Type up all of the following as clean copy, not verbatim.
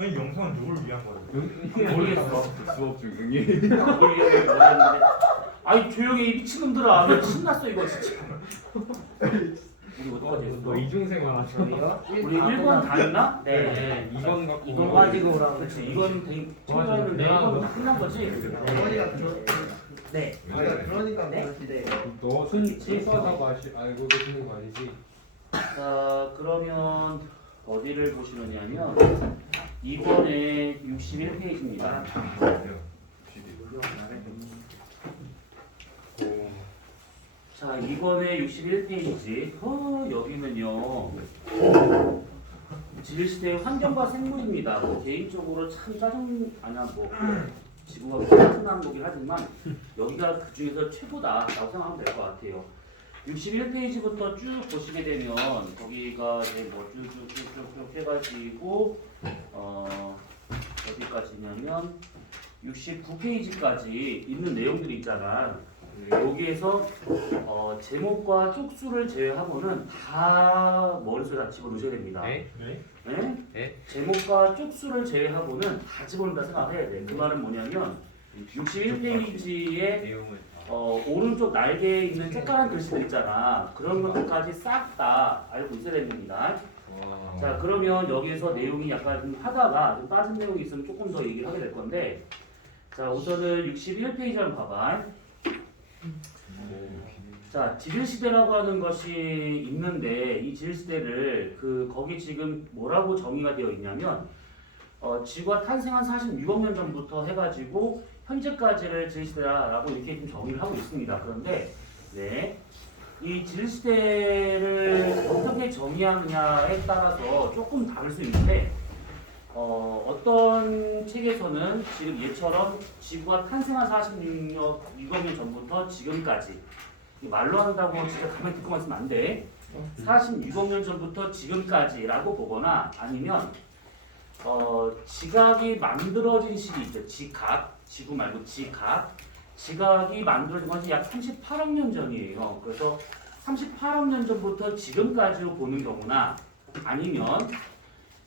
아니 영상은 누굴 위한 거예요? 모르겠어. 수업 중에 모르겠는데. 아니 조용히 이 미친놈들아. 나 신났어 이거 진짜. 우리 어디까지 했어? 뭐 이중생활 하죠? 우리 1번 다 했나? 네. 2번 갖고 이거 가지고 오라고. 그렇지. 이건 처음이었는데 이건 끝난 거지. 어머니가 네. 그러니까 네? 그러시대. 너 순수하다고 알고 계시는 거 아니지? 자 그러면 어디를 보시느냐면 이번에 61페이지입니다. 자 이번에 61페이지. 여기는요. 진일시대의 환경과 생물입니다. 뭐 개인적으로 참 지구가 짜증나는 거긴 하지만 여기가 그 중에서 최고다라고 생각하면 될 것 같아요. 61페이지부터 쭉 보시게 되면 거기가 이제 뭐 쭉쭉쭉쭉 해가지고 어디까지냐면 69페이지까지 있는 내용들이 있잖아. 여기에서 제목과 쪽수를 제외하고는 다 머릿속에 다 집어넣으셔야 됩니다. 네? 네? 네? 제목과 쪽수를 제외하고는 다 집어넣는다 생각해야 돼. 그 말은 뭐냐면 61페이지에 내용을 오른쪽 날개에 있는 쬐까란 글씨들 있잖아. 그런 것들까지 싹 다 알고 있어야 되는 겁니다. 자 그러면 여기에서 내용이 약간 좀 하다가 좀 빠진 내용이 있으면 조금 더 얘기를 하게 될 건데 자 우선은 61페이지 한번 봐봐. 자 지질시대라고 하는 것이 있는데 이 지질시대를 거기 지금 뭐라고 정의가 되어 있냐면 지구가 탄생한 46억 년 전부터 해가지고 현재까지를 지질시대라고 이렇게 좀 정의를 하고 있습니다. 그런데 이 지질시대를 어떻게 정의하느냐에 따라서 조금 다를 수 있는데 어떤 책에서는 지금 얘처럼 지구가 탄생한 46억 년 전부터 지금까지 말로 한다고 진짜 가만히 듣고만 있으면 안 돼. 46억 년 전부터 지금까지라고 보거나 아니면 지각이 만들어진 시기 있죠. 지구 말고 지각이 만들어진 것이 약 38억 년 전이에요. 그래서 38억 년 전부터 지금까지로 보는 경우나 아니면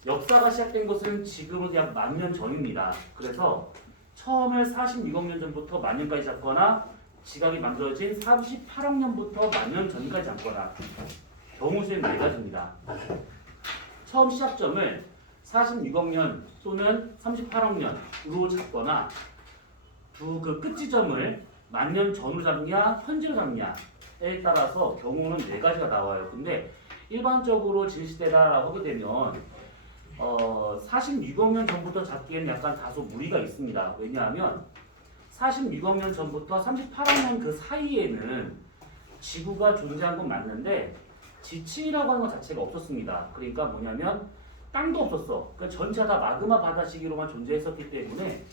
역사가 시작된 것은 지금은 약 10,000년 전입니다. 그래서 처음을 46억 년 전부터 10,000년까지 잡거나 지각이 만들어진 38억 년부터 10,000년 전까지 잡거나 경우 수는 4가지입니다. 처음 시작점을 46억 년 또는 38억 년으로 잡거나 그 끝지점을 10,000년 전으로 잡냐 현재로 잡냐에 따라서 경우는 4가지가 나와요. 근데 일반적으로 진시대라고 하게 되면 46억 년 전부터 잡기에는 약간 다소 무리가 있습니다. 왜냐하면 46억 년 전부터 38억 년 그 사이에는 지구가 존재한 건 맞는데 지층이라고 하는 것 자체가 없었습니다. 그러니까 뭐냐면 땅도 없었어. 그러니까 전체가 다 마그마 바다 시기로만 존재했었기 때문에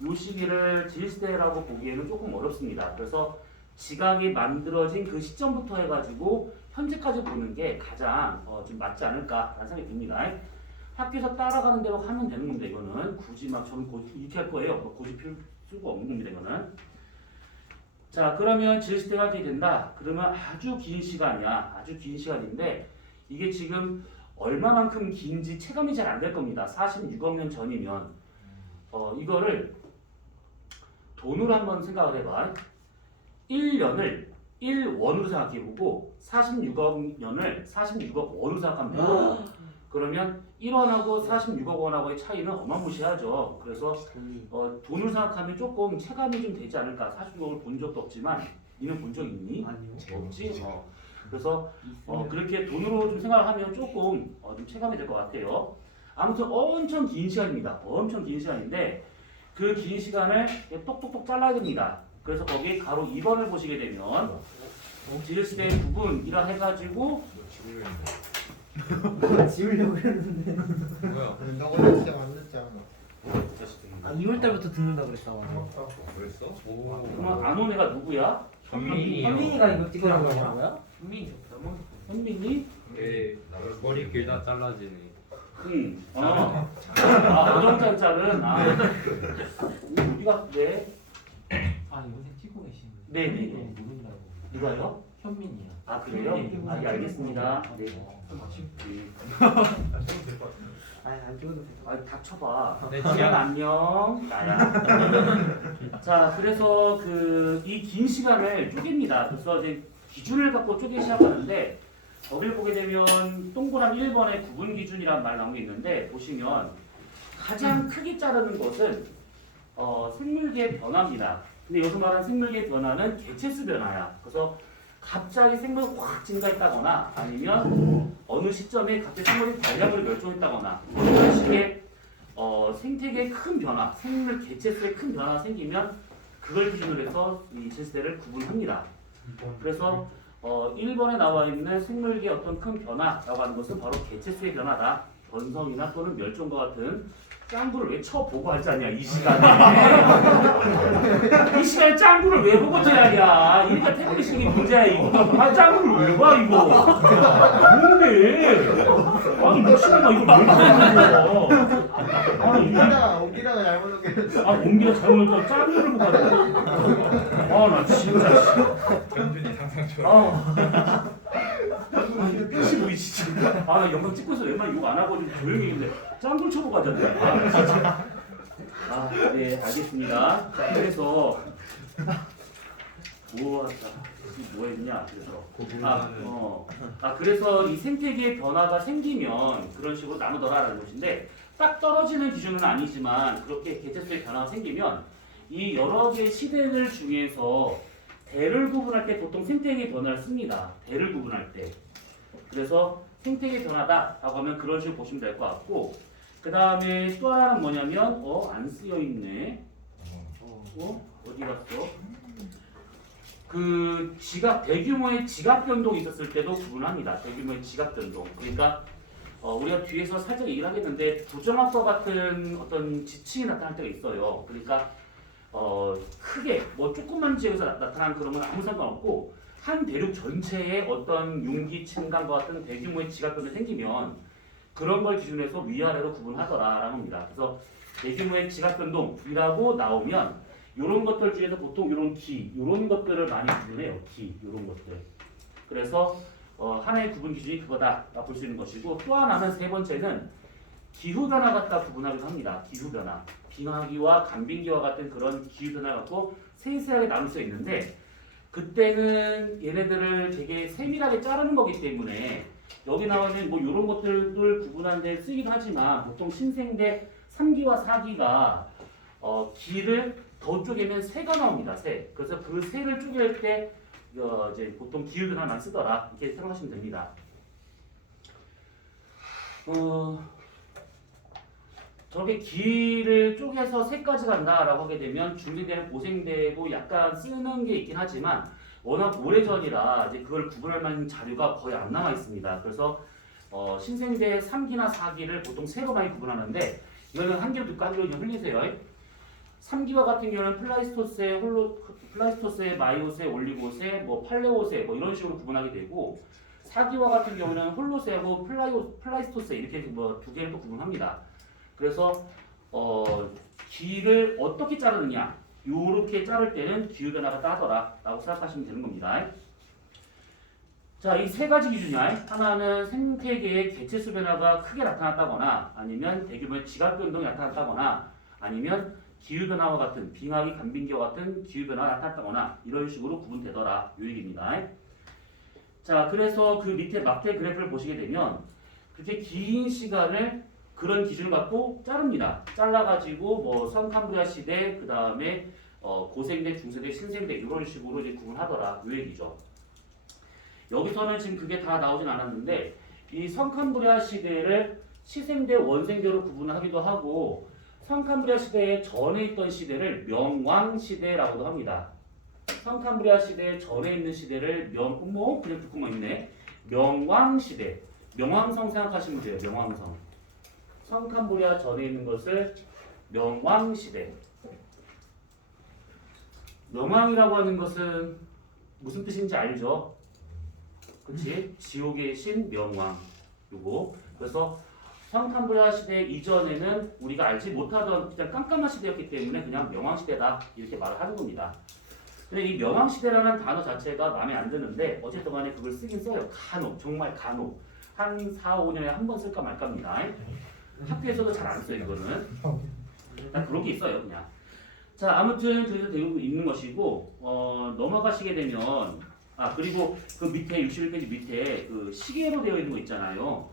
이 시기를 지질시대라고 보기에는 조금 어렵습니다. 그래서 지각이 만들어진 그 시점부터 해가지고 현재까지 보는 게 가장 좀 맞지 않을까라는 생각이 듭니다. 학교에서 따라가는 대로 하면 되는 겁니다. 이거는 굳이 막 저는 이렇게 할 거예요. 굳이 필요가 없는 겁니다. 이거는. 자 그러면 지질시대가 어떻게 된다? 그러면 아주 긴 시간이야. 아주 긴 시간인데 이게 지금 얼마만큼 긴지 체감이 잘 안 될 겁니다. 46억 년 전이면 이거를 돈으로 한번 생각을 해봐. 1년을 1원으로 생각해보고 46억 년을 46억 원으로 생각하면 돼요. 그러면 1원하고 46억 원하고의 차이는 어마무시하죠. 그래서 돈으로 생각하면 조금 체감이 좀 되지 않을까. 46억을 본 적도 없지만 니는 본 적 있니? 아니요. 없지? 그래서 그렇게 돈으로 좀 생각을 하면 조금 좀 체감이 될 것 같아요. 아무튼 엄청 긴 시간입니다. 엄청 긴 시간인데 그 긴 시간을 똑똑똑 잘라야 됩니다. 그래서 거기에 가로 2번을 보시게 되면 지질시대의 부분이라 해가지고 지우려고 했는데. 뭐야? 나 오늘 진짜 만났잖아. 아 2월달부터 듣는다고 그랬다. 그랬어? 오. 그러면 안 온 애가 누구야? 현민이요. 현민이가 이거 찍으라고 하냐고요? 현민이? 네, 머리 길다 잘라지네. 어정쩡 자른. 어디가? 네. 아 요새 찍고 계신 거예요? 네네네. 모른다고. 누가요? 현민이요. 아 그래요? 아, 예, 알겠습니다. 네. 아니 안 찍어도 돼. 아, 닥쳐봐. 네, 지연 안녕. 나야. 자, 그래서 이 긴 시간을 쪼갭니다. 그래서 이제 기준을 갖고 쪼개 시작하는데 거기를 보게 되면 동그라미 1번에 구분 기준이란 말 나온 게 있는데 보시면 가장 크게 자르는 것은 생물계의 변화입니다. 근데 여기서 말하는 생물계의 변화는 개체수 변화야. 그래서 갑자기 생물이 확 증가했다거나 아니면 어느 시점에 갑자기 생물이 대량으로 멸종했다거나 이런 식의 생태계의 큰 변화, 생물 개체수의 큰 변화가 생기면 그걸 기준으로 해서 이 개체수를 구분합니다. 그래서 1번에 나와 있는 생물계의 어떤 큰 변화라고 하는 것은 바로 개체수의 변화다. 번성이나 또는 멸종과 같은 짱구를 왜 쳐보고 하지 않냐 이 시간에. 이 시간에 짱구를 왜 보고 해야냐. 이러니까 태블릿이 문제야 이거. 아 짱구를 왜 봐 이거. 뭔데. 아니 미친놈아 이거 왜 보는 거야. 아니 옮기다가 잘못 옮겼어. 옮기다 잘못했다 짱구를 보고 하네. 아나 진짜. 현준이 상상처럼. PC 보이 진짜. 나 영상 찍고서 웬만하면 욕 안 하고 좀 조용히 했는데 짱돌 쳐보고 하잖아요. 진짜. 네, 알겠습니다. 자, 그래서 뭐 했냐? 그래서 그래서 이 생태계의 변화가 생기면 그런 식으로 나누더라라는 것인데 딱 떨어지는 기준은 아니지만 그렇게 개체수의 변화가 생기면 이 여러 개의 시대들 중에서 대를 구분할 때 보통 생태계의 변화를 씁니다. 대를 구분할 때. 그래서 생태계 변화다라고 하면 그런 식으로 보시면 될 것 같고 그 다음에 또 하나는 뭐냐면 안 쓰여 있네. 어디 갔어? 그 대규모의 지각 변동이 있었을 때도 구분합니다. 대규모의 지각 변동. 그러니까 우리가 뒤에서 살짝 얘기를 하겠는데 부정확과 같은 어떤 지층이 나타날 때가 있어요. 그러니까 크게 조그만 지역에서 나타난 그런 건 아무 상관없고 한 대륙 전체에 어떤 용기 침강과 같은 대규모의 지각변이 생기면 그런 걸 기준으로 해서 위아래로 구분하더라라는 겁니다. 그래서 대규모의 지각변동이라고 나오면 이런 것들 중에서 보통 이런 것들을 많이 구분해요. 이런 것들. 그래서 하나의 구분 기준이 그거다라고 볼 수 있는 것이고 또 하나는 세 번째는 기후변화 갖다 구분하기도 합니다. 기후변화. 빙하기와 간빙기와 같은 그런 기후변화를 갖고 세세하게 나눌 수 있는데 그때는 얘네들을 되게 세밀하게 자르는 거기 때문에 여기 나와 있는 이런 것들을 구분하는 데 쓰기도 하지만 보통 신생대 3기와 4기가 기를 더 쪼개면 새가 나옵니다. 새. 그래서 그 새를 쪼갤 때 이제 보통 기후변화만 쓰더라. 이렇게 생각하시면 됩니다. 저렇게 기를 쪼개서 새까지 간다라고 하게 되면 중생대는 고생대도 약간 쓰는 게 있긴 하지만 워낙 오래전이라 이제 그걸 구분할 만한 자료가 거의 안 남아 있습니다. 그래서 신생대 3기나 4기를 보통 새로 많이 구분하는데 이거는 한 개로 듣고 한 개로 좀 흘리세요. 3기와 같은 경우는 플라이스토세, 마이오세, 올리고세, 팔레오세 이런 식으로 구분하게 되고 4기와 같은 경우는 홀로세하고 플라이스토세 이렇게 두 개를 또 구분합니다. 그래서 기를 어떻게 자르느냐 요렇게 자를 때는 기후변화가 따더라 라고 생각하시면 되는 겁니다. 자, 이 세 가지 기준이야. 하나는 생태계의 개체수 변화가 크게 나타났다거나 아니면 대규모의 지각 변동이 나타났다거나 아니면 기후변화와 같은 빙하기, 간빙기와 같은 기후변화가 나타났다거나 이런 식으로 구분되더라 요 얘기입니다. 자, 그래서 그 밑에 막대 그래프를 보시게 되면 그렇게 긴 시간을 그런 기준을 갖고 자릅니다. 잘라가지고 성캄브리아 시대, 그 다음에 고생대, 중생대, 신생대 이런 식으로 이제 구분하더라 요 얘기죠. 여기서는 지금 그게 다 나오진 않았는데 이 성캄브리아 시대를 시생대, 원생대로 구분하기도 하고 성캄브리아 시대에 전에 있던 시대를 명왕 시대라고도 합니다. 성캄브리아 시대 전에 있는 시대를 그냥 듣고만 있네. 명왕 시대. 명왕성 생각하시면 돼요. 명왕성. 성캄브리아 전에 있는 것을 명왕 시대. 명왕이라고 하는 것은 무슨 뜻인지 알죠? 그치? 지옥의 신 명왕. 요거. 그래서 성캄브리아 시대 이전에는 우리가 알지 못하던 그냥 깜깜한 시대였기 때문에 그냥 명왕 시대다 이렇게 말을 하는 겁니다. 근데 이 명왕 시대라는 단어 자체가 마음에 안 드는데 어쨌든 간에 그걸 쓰긴 써요. 간혹, 정말 간혹. 한 4, 5년에 한 번 쓸까 말까입니다. 학교에서도 잘 안 써요 이거는. 딱 그런 게 있어요 그냥. 자 아무튼 그래서 되고 있는 것이고 넘어가시게 되면 그리고 그 밑에 61페이지 밑에 그 시계로 되어 있는 거 있잖아요.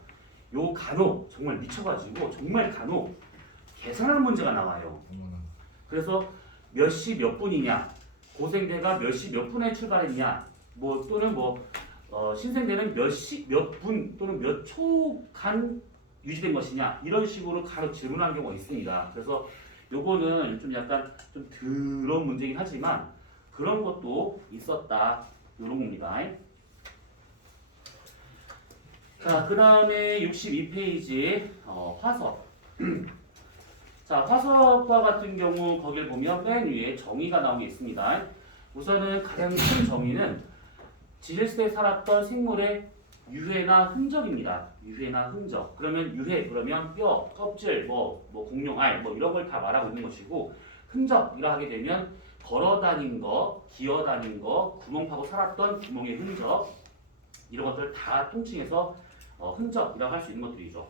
요 간혹 정말 미쳐가지고 정말 간혹 계산하는 문제가 나와요. 어머나. 그래서 몇 시 몇 분이냐, 고생대가 몇 시 몇 분에 출발했냐, 뭐 또는 신생대는 몇 시 몇 분 또는 몇 초간 유지된 것이냐 이런 식으로 간혹 질문하는 경우가 있습니다. 그래서 요거는 좀 약간 좀 더러운 문제긴 하지만 그런 것도 있었다 이런 겁니다. 자, 그 다음에 62페이지 화석. 자, 화석과 같은 경우 거길 보면 맨 위에 정의가 나온 게 있습니다. 우선은 가장 큰 정의는 지질스에 살았던 생물의 유해나 흔적입니다. 유해나 흔적. 그러면 유해 그러면 뼈, 껍질, 공룡, 알 이런 걸 다 말하고 있는 것이고 흔적이라 하게 되면 걸어다닌 거, 기어다닌 거, 구멍 파고 살았던 구멍의 흔적 이런 것들 다 통칭해서 흔적이라고 할 수 있는 것들이죠.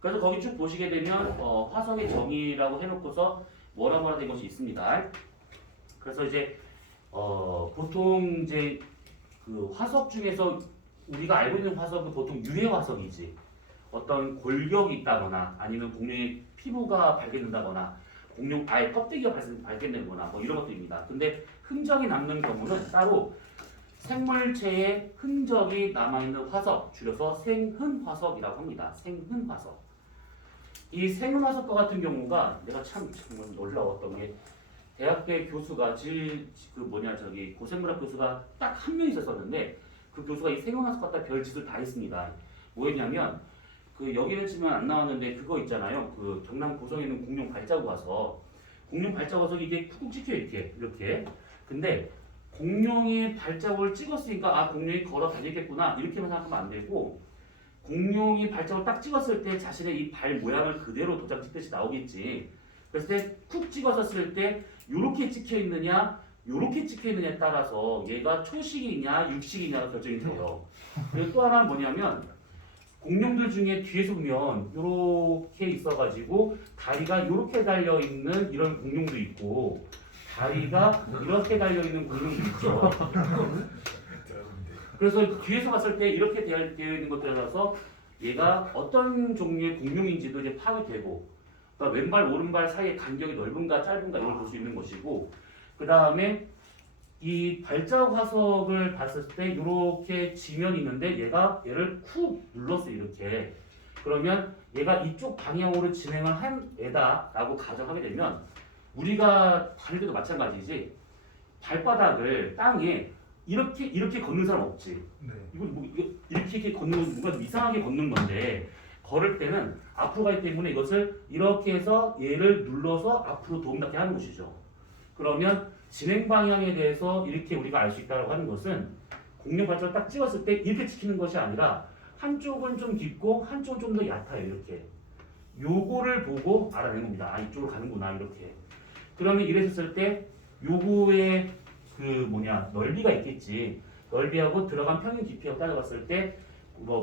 그래서 거기 쭉 보시게 되면 화석의 정의라고 해놓고서 뭐라 된 것이 있습니다. 그래서 이제 보통 이제 그 화석 중에서 우리가 알고 있는 화석은 보통 유해 화석이지. 어떤 골격이 있다거나 아니면 공룡의 피부가 발견된다거나 공룡 알 껍데기가 발견되거나 이런 것들입니다. 근데 흔적이 남는 경우는 따로 생물체의 흔적이 남아있는 화석, 줄여서 생흔화석이라고 합니다. 생흔화석. 이 생흔화석과 같은 경우가 내가 참 정말 놀라웠던 게 대학교 교수가 고생물학 교수가 딱 한 명 있었었는데 그 교수가 이 생흔화석 갖다 별짓을 다 했습니다. 뭐였냐면 그 여기는 치면 안 나왔는데 그거 있잖아요. 그 경남 고성에 있는 공룡 발자국 화석. 공룡 발자국 화석이 이게 쿡쿡 찍혀 이렇게. 근데 공룡의 발자국을 찍었으니까 공룡이 걸어 다니겠구나 이렇게만 생각하면 안 되고 공룡이 발자국을 딱 찍었을 때 자신의 이 발 모양을 그대로 도장 찍듯이 나오겠지. 그랬을 때 쿡 찍었을 때 이렇게 찍혀 있느냐 이렇게 찍혀 있느냐에 따라서 얘가 초식이냐 육식이냐가 결정이 돼요. 그리고 또 하나는 뭐냐면 공룡들 중에 뒤에서 보면 이렇게 있어가지고 다리가 이렇게 달려 있는 이런 공룡도 있고 다리가 이렇게 달려 있는 공룡도 있죠. 그래서 뒤에서 봤을 때 이렇게 되어 있는 것들에 따라서 얘가 어떤 종류의 공룡인지도 이제 파악이 되고, 그러니까 왼발 오른발 사이의 간격이 넓은가 짧은가 이걸 볼 수 있는 것이고, 그 다음에 이 발자국 화석을 봤을 때 이렇게 지면이 있는데 얘를 쿡 눌렀어 이렇게. 그러면 얘가 이쪽 방향으로 진행을 한 애다라고 가정하게 되면 우리가 다닐 때도 마찬가지지. 발바닥을 땅에 이렇게 걷는 사람 없지. 네. 이거 이렇게 걷는 건 뭔가 좀 이상하게 걷는 건데 걸을 때는 앞으로 가기 때문에 이것을 이렇게 해서 얘를 눌러서 앞으로 도움닫게 하는 것이죠. 그러면 진행 방향에 대해서 이렇게 우리가 알 수 있다고 하는 것은 공룡 발자국을 딱 찍었을 때 이렇게 찍히는 것이 아니라 한쪽은 좀 깊고 한쪽은 좀 더 얕아요. 이렇게. 요거를 보고 알아낸 겁니다. 이쪽으로 가는구나 이렇게. 그러면 이랬을 때 요거의 넓이가 있겠지. 넓이하고 들어간 평균 깊이하고 따져봤을 때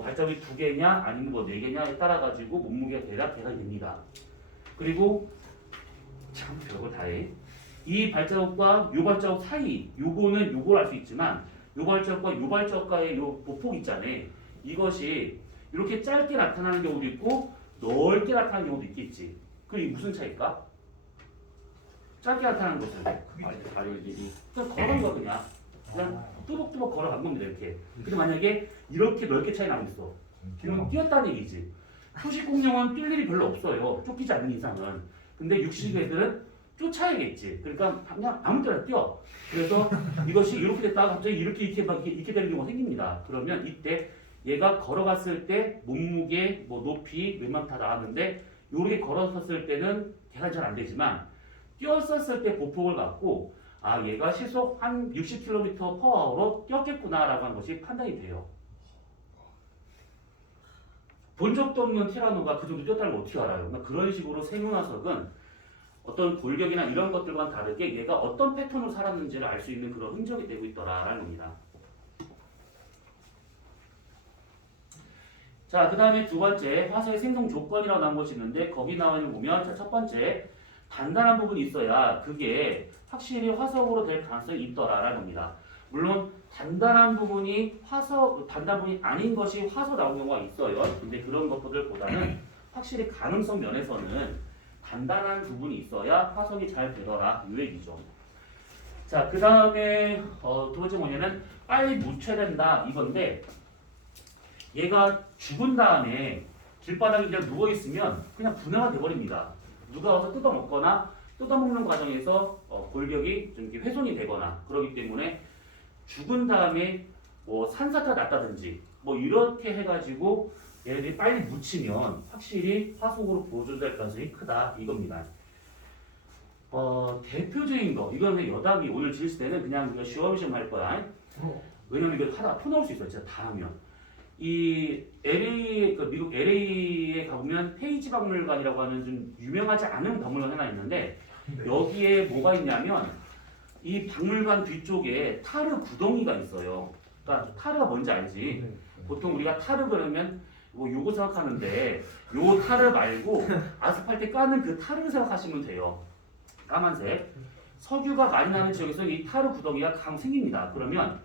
발자국이 2개냐 아니면 4개냐에 따라 가지고 몸무게가 대략 계산이 됩니다. 그리고 참 별걸 다 해. 이 발자국과 요 발자국 사이 요거는 요걸 알 수 있지만 요 발자국과 요 발자국과의 요 보폭 있잖아요. 이것이 이렇게 짧게 나타나는 경우도 있고 넓게 나타나는 경우도 있겠지. 그럼 이게 무슨 차이일까? 짧게 나타나는 것은 그냥 걸어간 거 그냥 뚜벅뚜벅 걸어간 겁니다 이렇게. 근데 만약에 이렇게 넓게 차이 나고 있어. 그러면 뛰었다는 얘기지. 초식 공룡은 뛸 일이 별로 없어요. 쫓기지 않는 이상은. 근데 육식 애들은 쫓아야겠지. 그러니까 그냥 아무 때나 뛰어. 그래서 이것이 이렇게 됐다가 갑자기 이렇게 되는 경우가 생깁니다. 그러면 이때 얘가 걸어갔을 때 몸무게, 높이, 웬만큼 다 나왔는데 이렇게 걸었었을 때는 계산이 잘 안 되지만 뛰었었을 때 보폭을 갖고 얘가 시속 한 60km/h로 뛰었겠구나라고 하는 것이 판단이 돼요. 본 적도 없는 티라노가 그 정도 뛰었다는 걸 어떻게 알아요? 그러니까 그런 식으로 생윤화석은 어떤 골격이나 이런 것들과는 다르게 얘가 어떤 패턴으로 살았는지를 알 수 있는 그런 흔적이 되고 있더라라는 겁니다. 자, 그 다음에 두 번째 화석의 생성 조건이라고 나온 것이 있는데 거기 나와 있는 거 보면 자, 첫 번째 단단한 부분이 있어야 그게 확실히 화석으로 될 가능성이 있더라라는 겁니다. 물론 단단한 부분이 단단한 부분이 아닌 것이 화석 나온 경우가 있어요. 근데 그런 것들보다는 확실히 가능성 면에서는 단단한 부분이 있어야 화석이 잘 되더라 이 얘기죠. 자, 그 다음에 두 번째 뭐냐면 빨리 묻혀야 된다 이건데 얘가 죽은 다음에 길바닥에 그냥 누워 있으면 그냥 분해가 돼버립니다. 누가 와서 뜯어먹거나 뜯어먹는 과정에서 골격이 좀 이렇게 훼손이 되거나 그러기 때문에 죽은 다음에 뭐 산사태가 났다든지 뭐 이렇게 해가지고 얘네들이 빨리 묻히면 확실히 화석으로 보존될 가능성이 크다 이겁니다. 대표적인 거 이거는 여담이 오늘 지을 때는 그냥 우리가 시험시험 할 거야. 왜냐면 이걸 하다가 토 나올 수 있어요. 진짜 다 하면. 이 LA 그 미국 LA에 가보면 페이지 박물관이라고 하는 좀 유명하지 않은 박물관 하나 있는데 여기에 뭐가 있냐면 이 박물관 뒤쪽에 타르 구덩이가 있어요. 그러니까 타르가 뭔지 알지? 보통 우리가 타르 그러면 뭐 요거 생각하는데 요 타르 말고 아스팔트 까는 그 타르를 생각하시면 돼요. 까만색 석유가 많이 나는 지역에서 이 타르 구덩이가 가끔 생깁니다. 그러면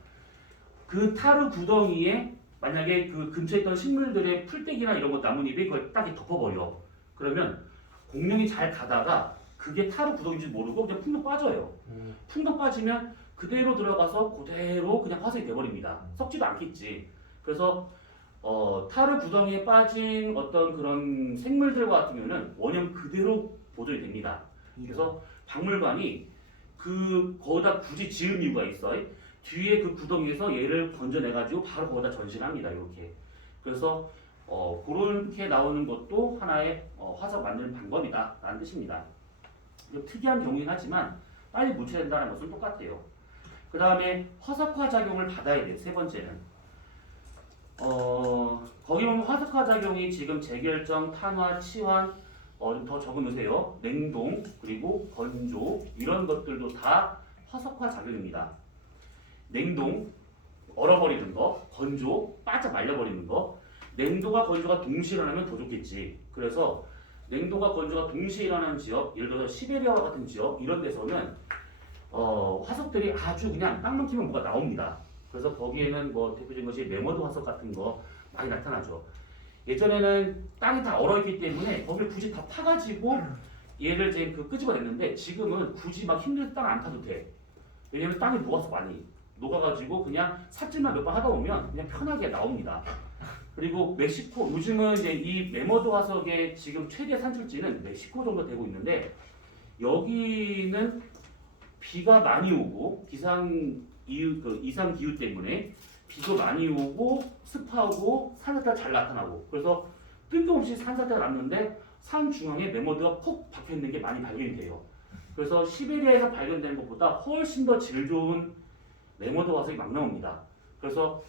그 타르 구덩이에 만약에 그 근처에 있던 식물들의 풀떼기나 이런 거 나뭇잎이 그걸 딱 덮어버려. 그러면 공룡이 잘 가다가 그게 타르 구덩이인지 모르고 그냥 풍덩 빠져요. 풍덩 빠지면 그대로 들어가서 그대로 그냥 화석이 돼버립니다. 썩지도 않겠지. 그래서 타르 구덩이에 빠진 어떤 그런 생물들 같은 경우는 원형 그대로 보존이 됩니다. 그래서 박물관이 거기다 굳이 지은 이유가 있어. 뒤에 그 구덩이에서 얘를 건져내가지고 바로 거기다 전시합니다. 이렇게. 그래서 그렇게 나오는 것도 하나의 화석 만드는 방법이다 라는 뜻입니다. 특이한 경우긴 하지만 빨리 묻혀야 된다는 것은 똑같아요. 그 다음에 화석화 작용을 받아야 돼요. 세 번째는 거기 보면 화석화 작용이 지금 재결정, 탄화, 치환 더 적어놓으세요. 냉동 그리고 건조 이런 것들도 다 화석화 작용입니다. 냉동 얼어버리는 거, 건조 바짝 말려버리는 거. 냉동과 건조가 동시에 일어나면 더 좋겠지. 그래서 냉동과 건조가 동시에 일어나는 지역, 예를 들어서 시베리아와 같은 지역 이런 데서는 화석들이 아주 그냥 땅만 키면 뭐가 나옵니다. 그래서 거기에는 뭐 대표적인 것이 메머드 화석 같은 거 많이 나타나죠. 예전에는 땅이 다 얼어있기 때문에 거기를 굳이 다 파가지고 얘를 이제 끄집어냈는데 지금은 굳이 막 힘들게 땅 안 파도 돼. 왜냐면 땅이 녹아서 많이 녹아가지고 그냥 삽질만 몇 번 하다 보면 그냥 편하게 나옵니다. 그리고 멕시코 요즘은 이제 이 메머드 화석의 지금 최대 산출지는 멕시코 정도 되고 있는데 여기는 비가 많이 오고 이상 기후 때문에 비가 많이 오고 습하고 산사태가 잘 나타나고 그래서 뜬금없이 산사태가 났는데 산 중앙에 메머드가 콕 박혀 있는 게 많이 발견이 돼요. 그래서 시베리아에서 발견되는 것보다 훨씬 더 질 좋은 메머드 화석이 막 나옵니다. 그래서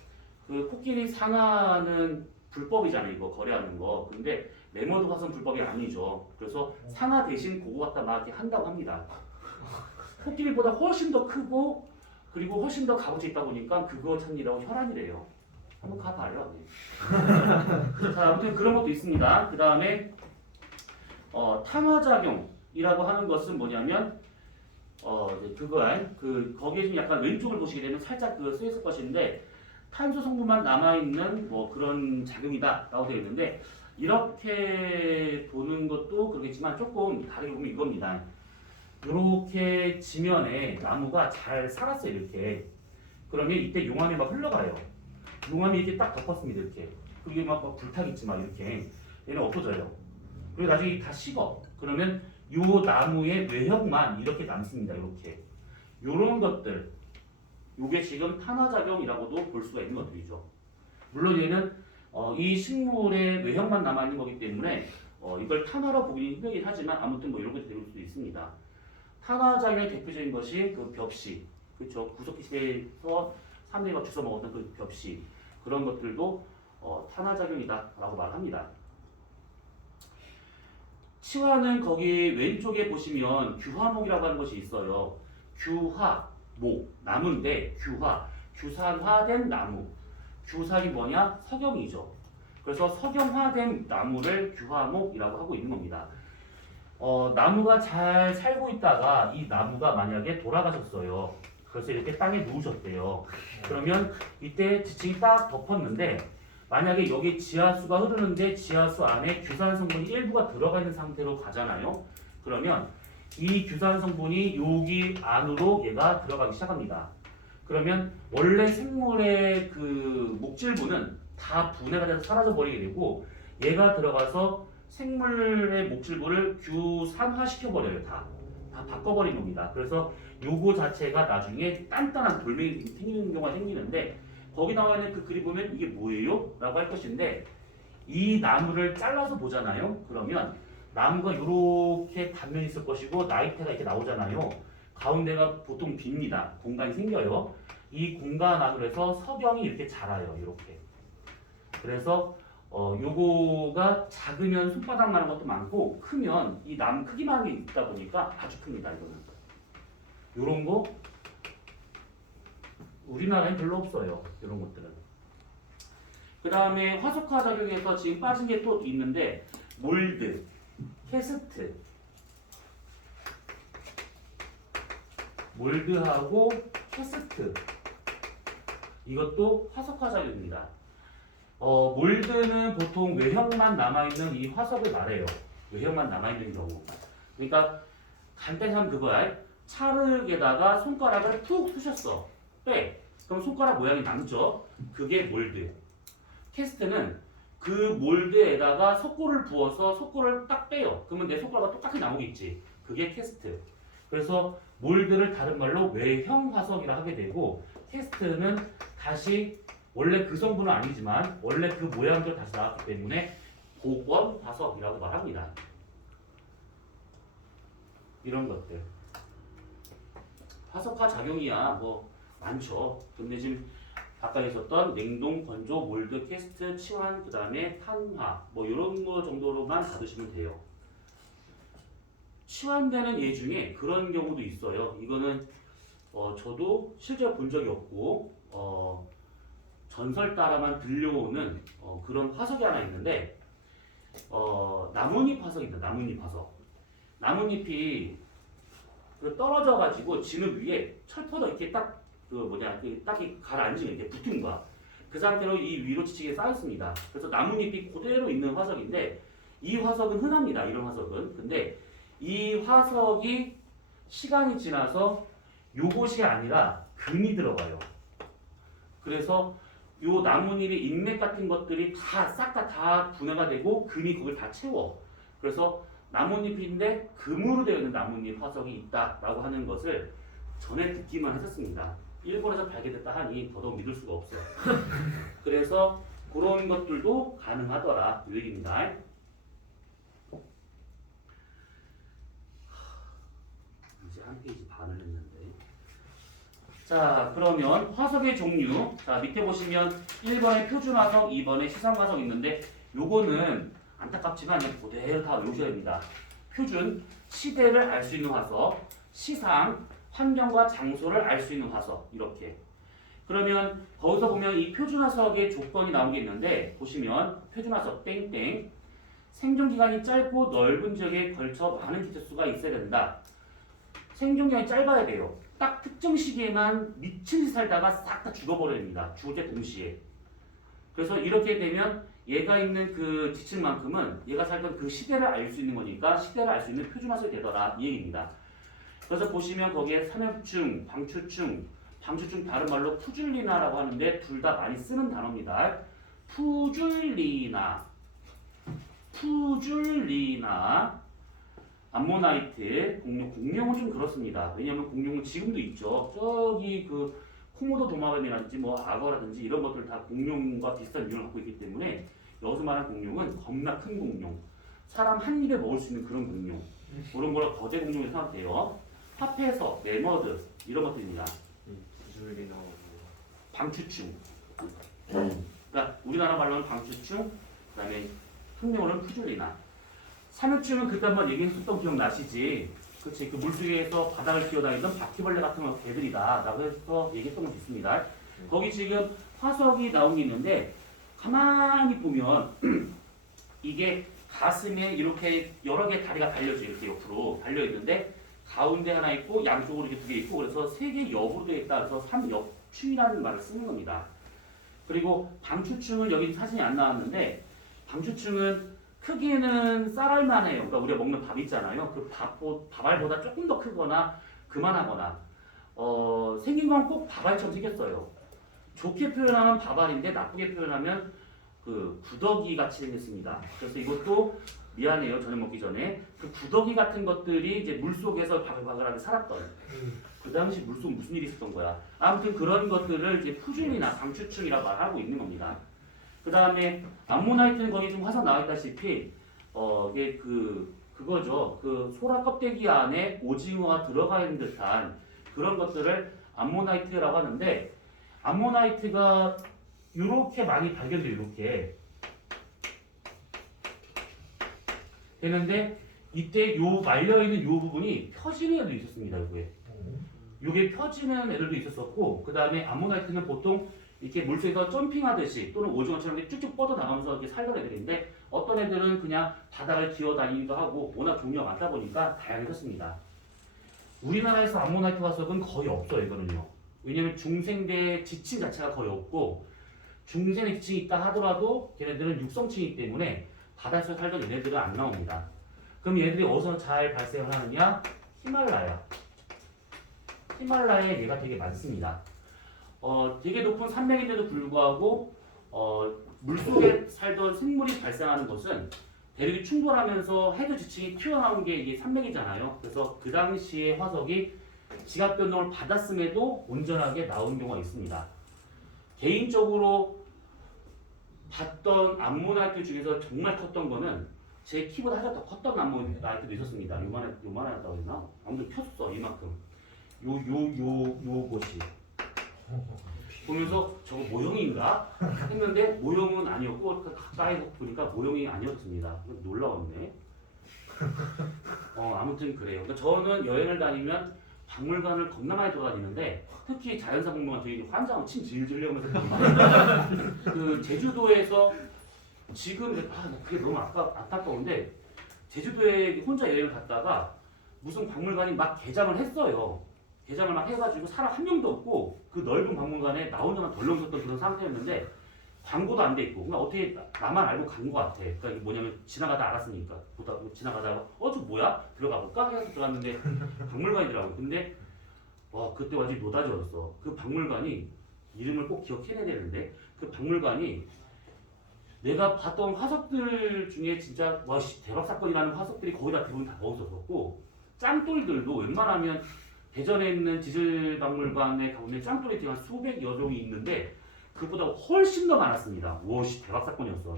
그 코끼리 상아는 불법이잖아요. 이거 거래하는 거. 근데 메머드 화석은 불법이 아니죠. 그래서 상아 대신 그거 갖다 막 이렇게 한다고 합니다. 코끼리보다 훨씬 더 크고 그리고 훨씬 더 값어치 있다 보니까 그거 찾느라고 혈안이래요. 한번 가봐요. 네. 자, 아무튼 그런 것도 있습니다. 그 다음에 탄화작용이라고 하는 것은 뭐냐면 거기에 좀 약간 왼쪽을 보시게 되면 살짝 쓰였을 것인데 탄소 성분만 남아있는 뭐 그런 작용이다 라고 되어 있는데 이렇게 보는 것도 그렇겠지만 조금 다르게 보면 이겁니다. 이렇게 지면에 나무가 잘 살았어요. 이렇게. 그러면 이때 용암이 막 흘러가요. 용암이 이렇게 딱 덮었습니다. 이렇게. 그게 막 불타겠지 막 이렇게. 얘는 없어져요. 그리고 나중에 다 식어. 그러면 요 나무의 외형만 이렇게 남습니다. 이렇게. 요런 것들. 요게 지금 탄화작용이라고도 볼 수가 있는 것들이죠. 물론 얘는 이 식물의 외형만 남아있는 거기 때문에 이걸 탄화로 보기는 힘들긴 하지만 아무튼 뭐 이런 것도 될 수도 있습니다. 탄화작용의 대표적인 것이 그 벽시, 그렇죠? 구석기 시대에서 사람들이 막 주워 먹었던 그 벽시 그런 것들도 탄화작용이다라고 말합니다. 치화는 거기 왼쪽에 보시면 규화목이라고 하는 것이 있어요. 규화목, 나무인데 규산화된 나무. 규산이 뭐냐? 석영이죠. 그래서 석영화된 나무를 규화목이라고 하고 있는 겁니다. 나무가 잘 살고 있다가 이 나무가 만약에 돌아가셨어요. 그래서 이렇게 땅에 누우셨대요. 그러면 이때 지층이 딱 덮었는데 만약에 여기 지하수가 흐르는데 지하수 안에 규산 성분이 일부가 들어가 있는 상태로 가잖아요. 그러면 이 규산 성분이 여기 안으로 얘가 들어가기 시작합니다. 그러면 원래 생물의 그 목질부는 다 분해가 돼서 사라져 버리게 되고 얘가 들어가서 생물의 목질부를 규산화 시켜버려요. 다 바꿔버린 겁니다. 그래서 요거 자체가 나중에 단단한 돌멩이 생기는 경우가 생기는데 거기 나와 있는 그 그림 보면 이게 뭐예요? 라고 할 것인데 이 나무를 잘라서 보잖아요. 그러면 나무가 이렇게 단면이 있을 것이고 나이테가 이렇게 나오잖아요. 가운데가 보통 빕니다. 공간이 생겨요. 이 공간 안으로 해서 석영이 이렇게 자라요. 이렇게. 그래서 요거가 작으면 손바닥만한 것도 많고 크면 이 나무 크기만 한 게 있다 보니까 아주 큽니다. 이거는. 요런 거 우리나라엔 별로 없어요. 이런 것들은. 그 다음에 화석화 작용에서 지금 빠진 게 또 있는데 몰드, 캐스트, 몰드하고 캐스트 이것도 화석화 작용입니다. 몰드는 보통 외형만 남아있는 이 화석을 말해요. 외형만 남아있는 경우. 그러니까 간단히 하면 그거야. 찰흙에다가 손가락을 푹 쑤셨어. 빼. 그럼 손가락 모양이 남죠. 그게 몰드. 캐스트는 그 몰드에다가 석고를 부어서 석고를 딱 빼요. 그러면 내 손가락과 똑같이 나오겠지. 그게 캐스트. 그래서 몰드를 다른 말로 외형 화석이라 하게 되고 캐스트는 다시 원래 그 성분은 아니지만 원래 그 모양대로 다시 나왔기 때문에 복원 화석이라고 말합니다. 이런 것들. 화석화 작용이야 뭐 많죠. 근데 지금 아까 있었던 냉동, 건조, 몰드, 캐스트, 치환, 그 다음에 탄화 뭐 이런 거 정도로만 받으시면 돼요. 치환되는 예 중에 그런 경우도 있어요. 이거는 저도 실제로 본 적이 없고 전설 따라만 들려오는 그런 화석이 하나 있는데 나뭇잎 화석입니다. 나뭇잎 화석. 나뭇잎이 떨어져 가지고 진흙 위에 철퍼도 이렇게 딱 딱 가라앉으면 이렇게 붙은 거야. 그 상태로 이 위로 지치게 쌓였습니다. 그래서 나뭇잎이 그대로 있는 화석인데 이 화석은 흔합니다. 이런 화석은. 근데 이 화석이 시간이 지나서 요것이 아니라 금이 들어가요. 그래서 요 나뭇잎의 인맥 같은 것들이 다 싹 다 분해가 되고 금이 그걸 다 채워. 그래서 나뭇잎인데 금으로 되어 있는 나뭇잎 화석이 있다라고 하는 것을 전에 듣기만 했었습니다. 일본에서 발견됐다 하니 더더욱 믿을 수가 없어요. 그래서 그런 것들도 가능하더라 이 얘기입니다. 이제 한 페이지 반을 했는데. 자, 그러면 화석의 종류. 자, 밑에 보시면 1번에 표준화석, 2번에 시상화석 있는데 요거는 안타깝지만 그대로 다 외우셔야 됩니다. 표준, 시대를 알 수 있는 화석, 시상, 환경과 장소를 알 수 있는 화석 이렇게. 그러면 거기서 보면 이 표준화석의 조건이 나온 게 있는데 보시면 표준화석 땡땡 생존기간이 짧고 넓은 지역에 걸쳐 많은 개체수가 있어야 된다. 생존기간이 짧아야 돼요. 딱 특정 시기에만 미친 듯이 살다가 싹 다 죽어버립니다. 죽을 때 동시에. 그래서 이렇게 되면 얘가 있는 그 지층만큼은 얘가 살던 그 시대를 알 수 있는 거니까 시대를 알 수 있는 표준화석이 되더라 이 얘기입니다. 그래서 보시면 거기에 삼엽충, 방추충, 방추충 다른 말로 푸줄리나라고 하는데 둘 다 많이 쓰는 단어입니다. 푸줄리나, 암모나이트, 공룡은 좀 그렇습니다. 왜냐하면 공룡은 지금도 있죠. 저기 그 코모도 도마뱀이라든지 뭐 악어라든지 이런 것들 다 공룡과 비슷한 유형을 갖고 있기 때문에 여기서 말하는 공룡은 겁나 큰 공룡, 사람 한 입에 먹을 수 있는 그런 공룡, 그런 거를 거대 공룡으로 생각해요. 화폐석, 매머드 이런 것들입니다. 부줄리나 방추충. 그러니까 우리나라 말로는 방추충, 그다음에 흑룡어는 푸줄리나. 삼엽충은 그때 한번 얘기했었던 기억 나시지? 그렇지? 그 물속에서 바닥을 기어다니던 바퀴벌레 같은 개들이다 라고 해서 얘기했던 거 있습니다. 거기 지금 화석이 나온 게 있는데 가만히 보면 이게 가슴에 이렇게 여러 개 다리가 달려져 이렇게 옆으로 달려 있는데 가운데 하나 있고 양쪽으로 이렇게 두 개 있고 그래서 세 개 옆으로 되어 있다. 그래서 삼엽충이라는 말을 쓰는 겁니다. 그리고 방추충은 여기 사진이 안 나왔는데 방추충은 크기는 쌀알만 해요. 그러니까 우리가 먹는 밥 있잖아요. 그 밥알보다 조금 더 크거나 그만하거나 생긴 건 꼭 밥알처럼 생겼어요. 좋게 표현하면 밥알인데 나쁘게 표현하면 그 구더기 같이 생겼습니다. 그래서 이것도 미안해요. 저녁 먹기 전에 그 구더기 같은 것들이 이제 물 속에서 바글바글하게 살았던 그 당시 물속 무슨 일이 있었던 거야. 아무튼 그런 것들을 이제 푸준이나 방추충이라고 말하고 있는 겁니다. 그 다음에 암모나이트는 거기 좀 화상 나와 있다시피 이게 그거죠. 그 소라 껍데기 안에 오징어가 들어가 있는 듯한 그런 것들을 암모나이트라고 하는데 암모나이트가 이렇게 많이 발견돼요. 이렇게 되는데 이때 요 말려 있는 요 부분이 펴지는 애도 있었습니다. 요게 펴지는 애들도 있었었고 그 다음에 암모나이트는 보통 이렇게 물속에서 점핑하듯이 또는 오징어처럼 이렇게 쭉쭉 뻗어 나가면서 이렇게 살던 애들인데 어떤 애들은 그냥 바닥을 기어다니기도 하고 워낙 종류가 많다 보니까 다양해졌습니다. 우리나라에서 암모나이트 화석은 거의 없어요. 이거는요. 왜냐면 중생대 지층 자체가 거의 없고 중생의 지층이 있다 하더라도 걔네들은 육성층이기 때문에 바닷속에 살던 얘네들은 안 나옵니다. 그럼 얘네들이 어디서 잘 발생을 하느냐? 히말라야에 얘가 되게 많습니다. 되게 높은 산맥인데도 불구하고 물속에 살던 생물이 발생하는 것은 대륙이 충돌하면서 헤드 지층이 튀어나온 게 이게 산맥이잖아요. 그래서 그 당시에 화석이 지각 변동을 받았음에도 온전하게 나온 경우가 있습니다. 개인적으로 봤던 암모나이트 중에서 정말 컸던 거는 제 키보다 살짝 더 컸던 암모나이트도 있었습니다. 요만하다고 했나? 아무튼 폈어 이만큼. 요것이 보면서 저거 모형인가 했는데 모형은 아니었고 가까이 보니까 모형이 아니었습니다. 놀라웠네. 아무튼 그래요. 그러니까 저는 여행을 다니면 박물관을 겁나 많이 돌아다니는데 특히 자연사 박물관 되게 환장을 침 질질 내면서 그 제주도에서 지금 그게 너무 안타까운데 제주도에 혼자 여행을 갔다가 무슨 박물관이 막 개장을 했어요. 개장을 막 해가지고 사람 한 명도 없고 그 넓은 박물관에 나 혼자만 덜렁 섰던 그런 상태였는데 광고도 안 돼 있고 그러니까 어떻게 나만 알고 간 것 같아. 그러니까 이게 뭐냐면 지나가다 알았으니까 지나가다가 저 뭐야? 들어가 볼까? 해서 들어갔는데 박물관이더라고. 근데 와 그때 완전히 노다지였어. 그 박물관이 이름을 꼭 기억해내야 되는데 그 박물관이 내가 봤던 화석들 중에 진짜 와 대박 사건이라는 화석들이 거의 다 대부분 다 거기서 짱돌들도 웬만하면 대전에 있는 지질박물관에 가보면 짱돌이 한 수백여 종이 있는데 그보다 훨씬 더 많았습니다. 와 대박 사건이었어.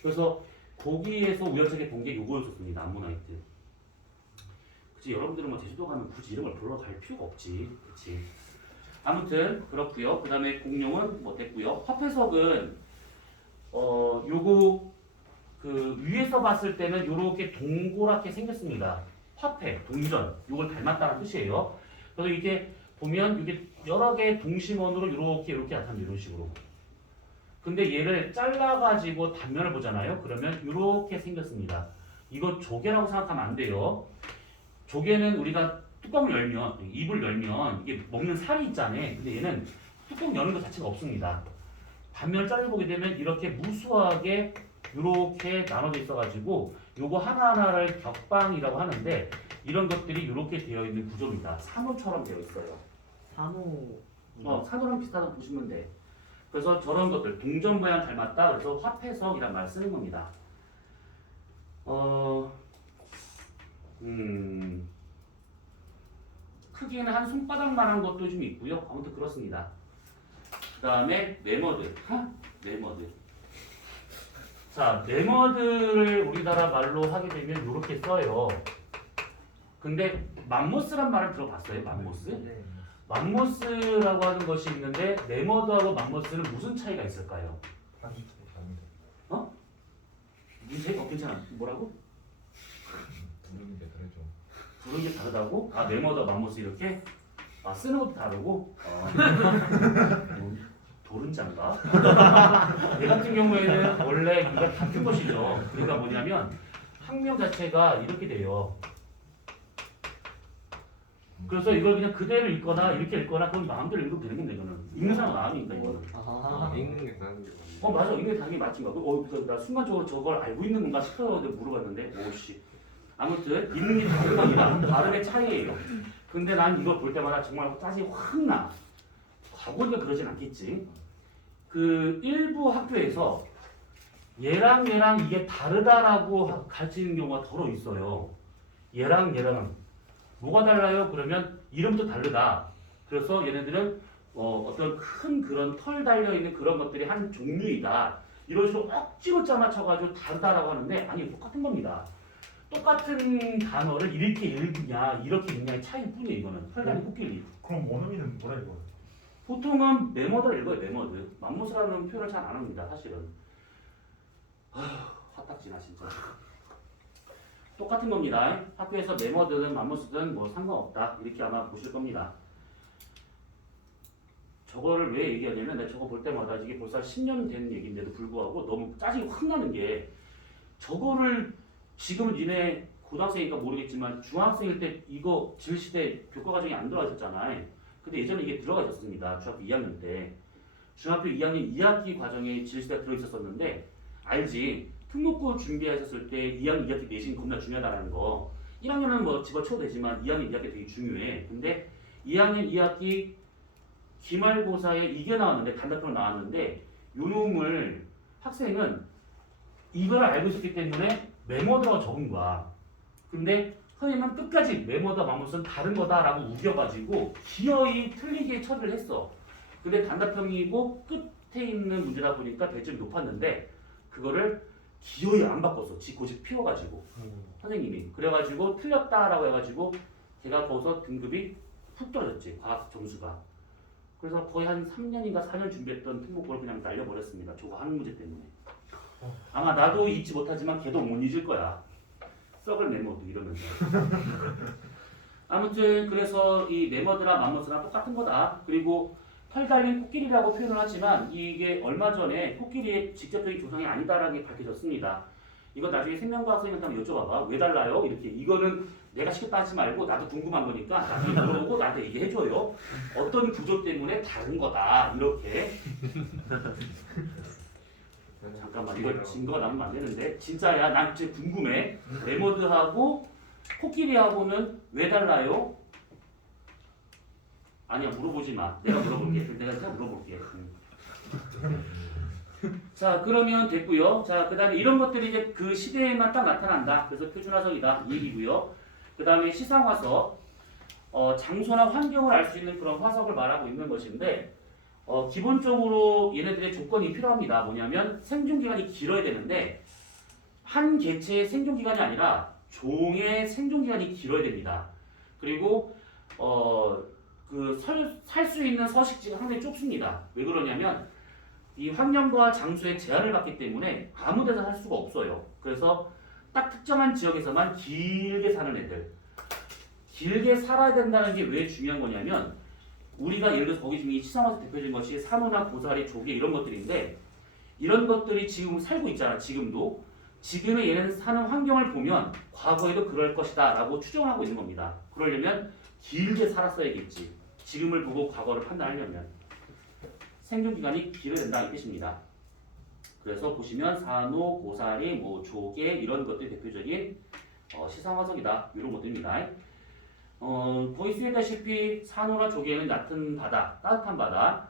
그래서 거기에서 우연찮게 본 게 요거였었습니다. 암모나이트. 그치 여러분들은 뭐 제주도 가면 굳이 이름을 불러 갈 필요가 없지. 그치. 아무튼 그렇고요. 그 다음에 공룡은 뭐 됐고요. 화폐석은 요거 그 위에서 봤을 때는 요렇게 동그랗게 생겼습니다. 화폐, 동전 요걸 닮았다는 뜻이에요. 그래서 이게 보면 이게 여러 개의 동심원으로 이렇게 나타납니다. 이런 식으로. 근데 얘를 잘라가지고 단면을 보잖아요. 그러면 이렇게 생겼습니다. 이거 조개라고 생각하면 안 돼요. 조개는 우리가 뚜껑을 열면, 입을 열면 이게 먹는 살이 있잖아요. 근데 얘는 뚜껑 여는 것 자체가 없습니다. 단면을 잘라보게 되면 이렇게 무수하게 이렇게 나눠져 있어가지고 요거 하나하나를 격방이라고 하는데 이런 것들이 이렇게 되어 있는 구조입니다. 산호처럼 되어 있어요. 산호. 산호랑 비슷하다고 보시면 돼. 그래서 저런 것들 동전 모양 닮았다. 그래서 화폐석이란 말을 쓰는 겁니다. 크기는 한 손바닥만한 것도 좀 있고요. 아무튼 그렇습니다. 그 다음에 매머드. 자, 매머드를 우리나라 말로 하게 되면 이렇게 써요. 근데 맘모스란 말을 들어봤어요? 맘모스? 네. 맘모스라고 하는 것이 있는데 매머드하고 맘모스는 무슨 차이가 있을까요? 한주 차이 다릅니다. 무슨 차이가 괜찮아. 뭐라고? 부르는 게 다르죠. 부르는 게 다르다고? 매머드와 맘모스 이렇게? 쓰는 것도 다르고? 결혼장가? 얘 같은 경우에는 원래 이걸 바뀐 것이죠. 그러니까 뭐냐면 학명 자체가 이렇게 돼요. 그래서 이걸 그냥 그대로 읽거나 이렇게 읽거나 그건 마음대로 읽으면 되는 겁니다. 이거는 읽는 사람 마음이니까 이거는. 읽는 게 나는 게 맞아. 이게 당연히 맞힌 거야. 나 순간적으로 저걸 알고 있는 건가 싶어서 물어봤는데 오씨. 아무튼 읽는 게 다른 겁니다. 발음의 차이예요. 근데 난 이걸 볼 때마다 정말 짜증이 확 나. 과거니까 그러진 않겠지. 그 일부 학교에서 얘랑 이게 다르다라고 가르치는 경우가 더러 있어요. 얘랑 뭐가 달라요? 그러면 이름도 다르다. 그래서 얘네들은 어떤 큰 그런 털 달려 있는 그런 것들이 한 종류이다. 이런 식으로 억지로 짜맞춰가지고 다르다라고 하는데 아니 똑같은 겁니다. 똑같은 단어를 이렇게 읽냐 이렇게 읽냐의 차이뿐이에요. 이거는 털 달린 코끼리. 그럼 원어민은 뭐라 이거? 보통은 메머드를 읽어요. 메머드. 맘모스라는 표현을 잘 안 합니다. 사실은. 화딱지나 진짜. 똑같은 겁니다. 학교에서 메머드든 맘모스든 뭐 상관없다. 이렇게 아마 보실 겁니다. 저거를 왜 얘기하냐면 내가 저거 볼 때마다 이게 벌써 10년 된 얘기인데도 불구하고 너무 짜증이 확 나는 게 저거를 지금은 니네 고등학생이니까 모르겠지만 중학생일 때 이거 질시대 교과과정에 안 들어가셨잖아요. 근데 예전에 이게 들어가 있었습니다. 중학교 2학년 때. 중학교 2학년 2학기 과정에 질시대가 들어있었었는데 알지? 특목고 준비하셨을 때 2학년 2학기 내신 겁나 중요하다는 거. 1학년은 뭐 집어쳐도 되지만 2학년 2학기 되게 중요해. 근데 2학년 2학기 기말고사에 이게 나왔는데 단답형으로 나왔는데 요 놈을 학생은 이걸 알고 있었기 때문에 메모드라고 적은 거야. 근데 선생님은 끝까지 메모드와 맘모스는 다른 거다라고 우겨가지고 기어이 틀리게 처리를 했어. 근데 단답형이고 끝에 있는 문제다 보니까 배점이 높았는데 그거를 기어이 안 바꿨어. 지 고집 피워가지고 선생님이. 그래가지고 틀렸다라고 해가지고 걔가 거기서 등급이 훅 떨어졌지. 과학 점수가. 그래서 거의 한 3년인가 4년 준비했던 특목고를 그냥 날려버렸습니다. 저거 한 문제 때문에. 아마 나도 잊지 못하지만 걔도 못 잊을 거야. 썩을 메모드 이러면서. 아무튼 그래서 이 메모드나 맘모스나 똑같은 거다. 그리고 털 달린 코끼리라고 표현을 하지만 이게 얼마 전에 코끼리의 직접적인 조상이 아니다라는 게 밝혀졌습니다. 이거 나중에 생명과학 선생님한테 한번 여쭤봐봐. 왜 달라요? 이렇게. 이거는 내가 시켰다 하지 말고 나도 궁금한 거니까 나중에 물어보고 나한테 얘기해줘요. 어떤 구조 때문에 다른 거다. 이렇게. 잠깐만 이거 증거가 나오면 안 되는데 진짜야. 난 진짜 궁금해. 레머드하고 코끼리하고는 왜 달라요? 아니야 물어보지 마. 내가 물어볼게. 내가 진짜 물어볼게. 자 그러면 됐고요. 자 그다음에 이런 것들이 이제 그 시대에만 딱 나타난다. 그래서 표준화석이다 이 얘기고요. 그다음에 시상화석, 장소나 환경을 알 수 있는 그런 화석을 말하고 있는 것인데 기본적으로 얘네들의 조건이 필요합니다. 뭐냐면 생존 기간이 길어야 되는데 한 개체의 생존 기간이 아니라 종의 생존 기간이 길어야 됩니다. 그리고 그 살 수 있는 서식지가 상당히 좁습니다. 왜 그러냐면 이 환경과 장소에 제한을 받기 때문에 아무 데서 살 수가 없어요. 그래서 딱 특정한 지역에서만 길게 사는 애들. 길게 살아야 된다는 게 왜 중요한 거냐면 우리가 예를 들어서 거기 중에 시상화에서 대표적인 것이 산호나 고사리, 조개 이런 것들인데 이런 것들이 지금 살고 있잖아. 지금도. 지금의 얘네는 사는 환경을 보면 과거에도 그럴 것이다 라고 추정하고 있는 겁니다. 그러려면 길게 살았어야겠지. 지금을 보고 과거를 판단하려면. 생존기간이 길어야 된다 이 뜻입니다. 그래서 보시면 산호, 고사리, 뭐 조개 이런 것들이 대표적인 시상화석이다. 이런 것들입니다. 보이시다시피 산호나 조개는 얕은 바다, 따뜻한 바다,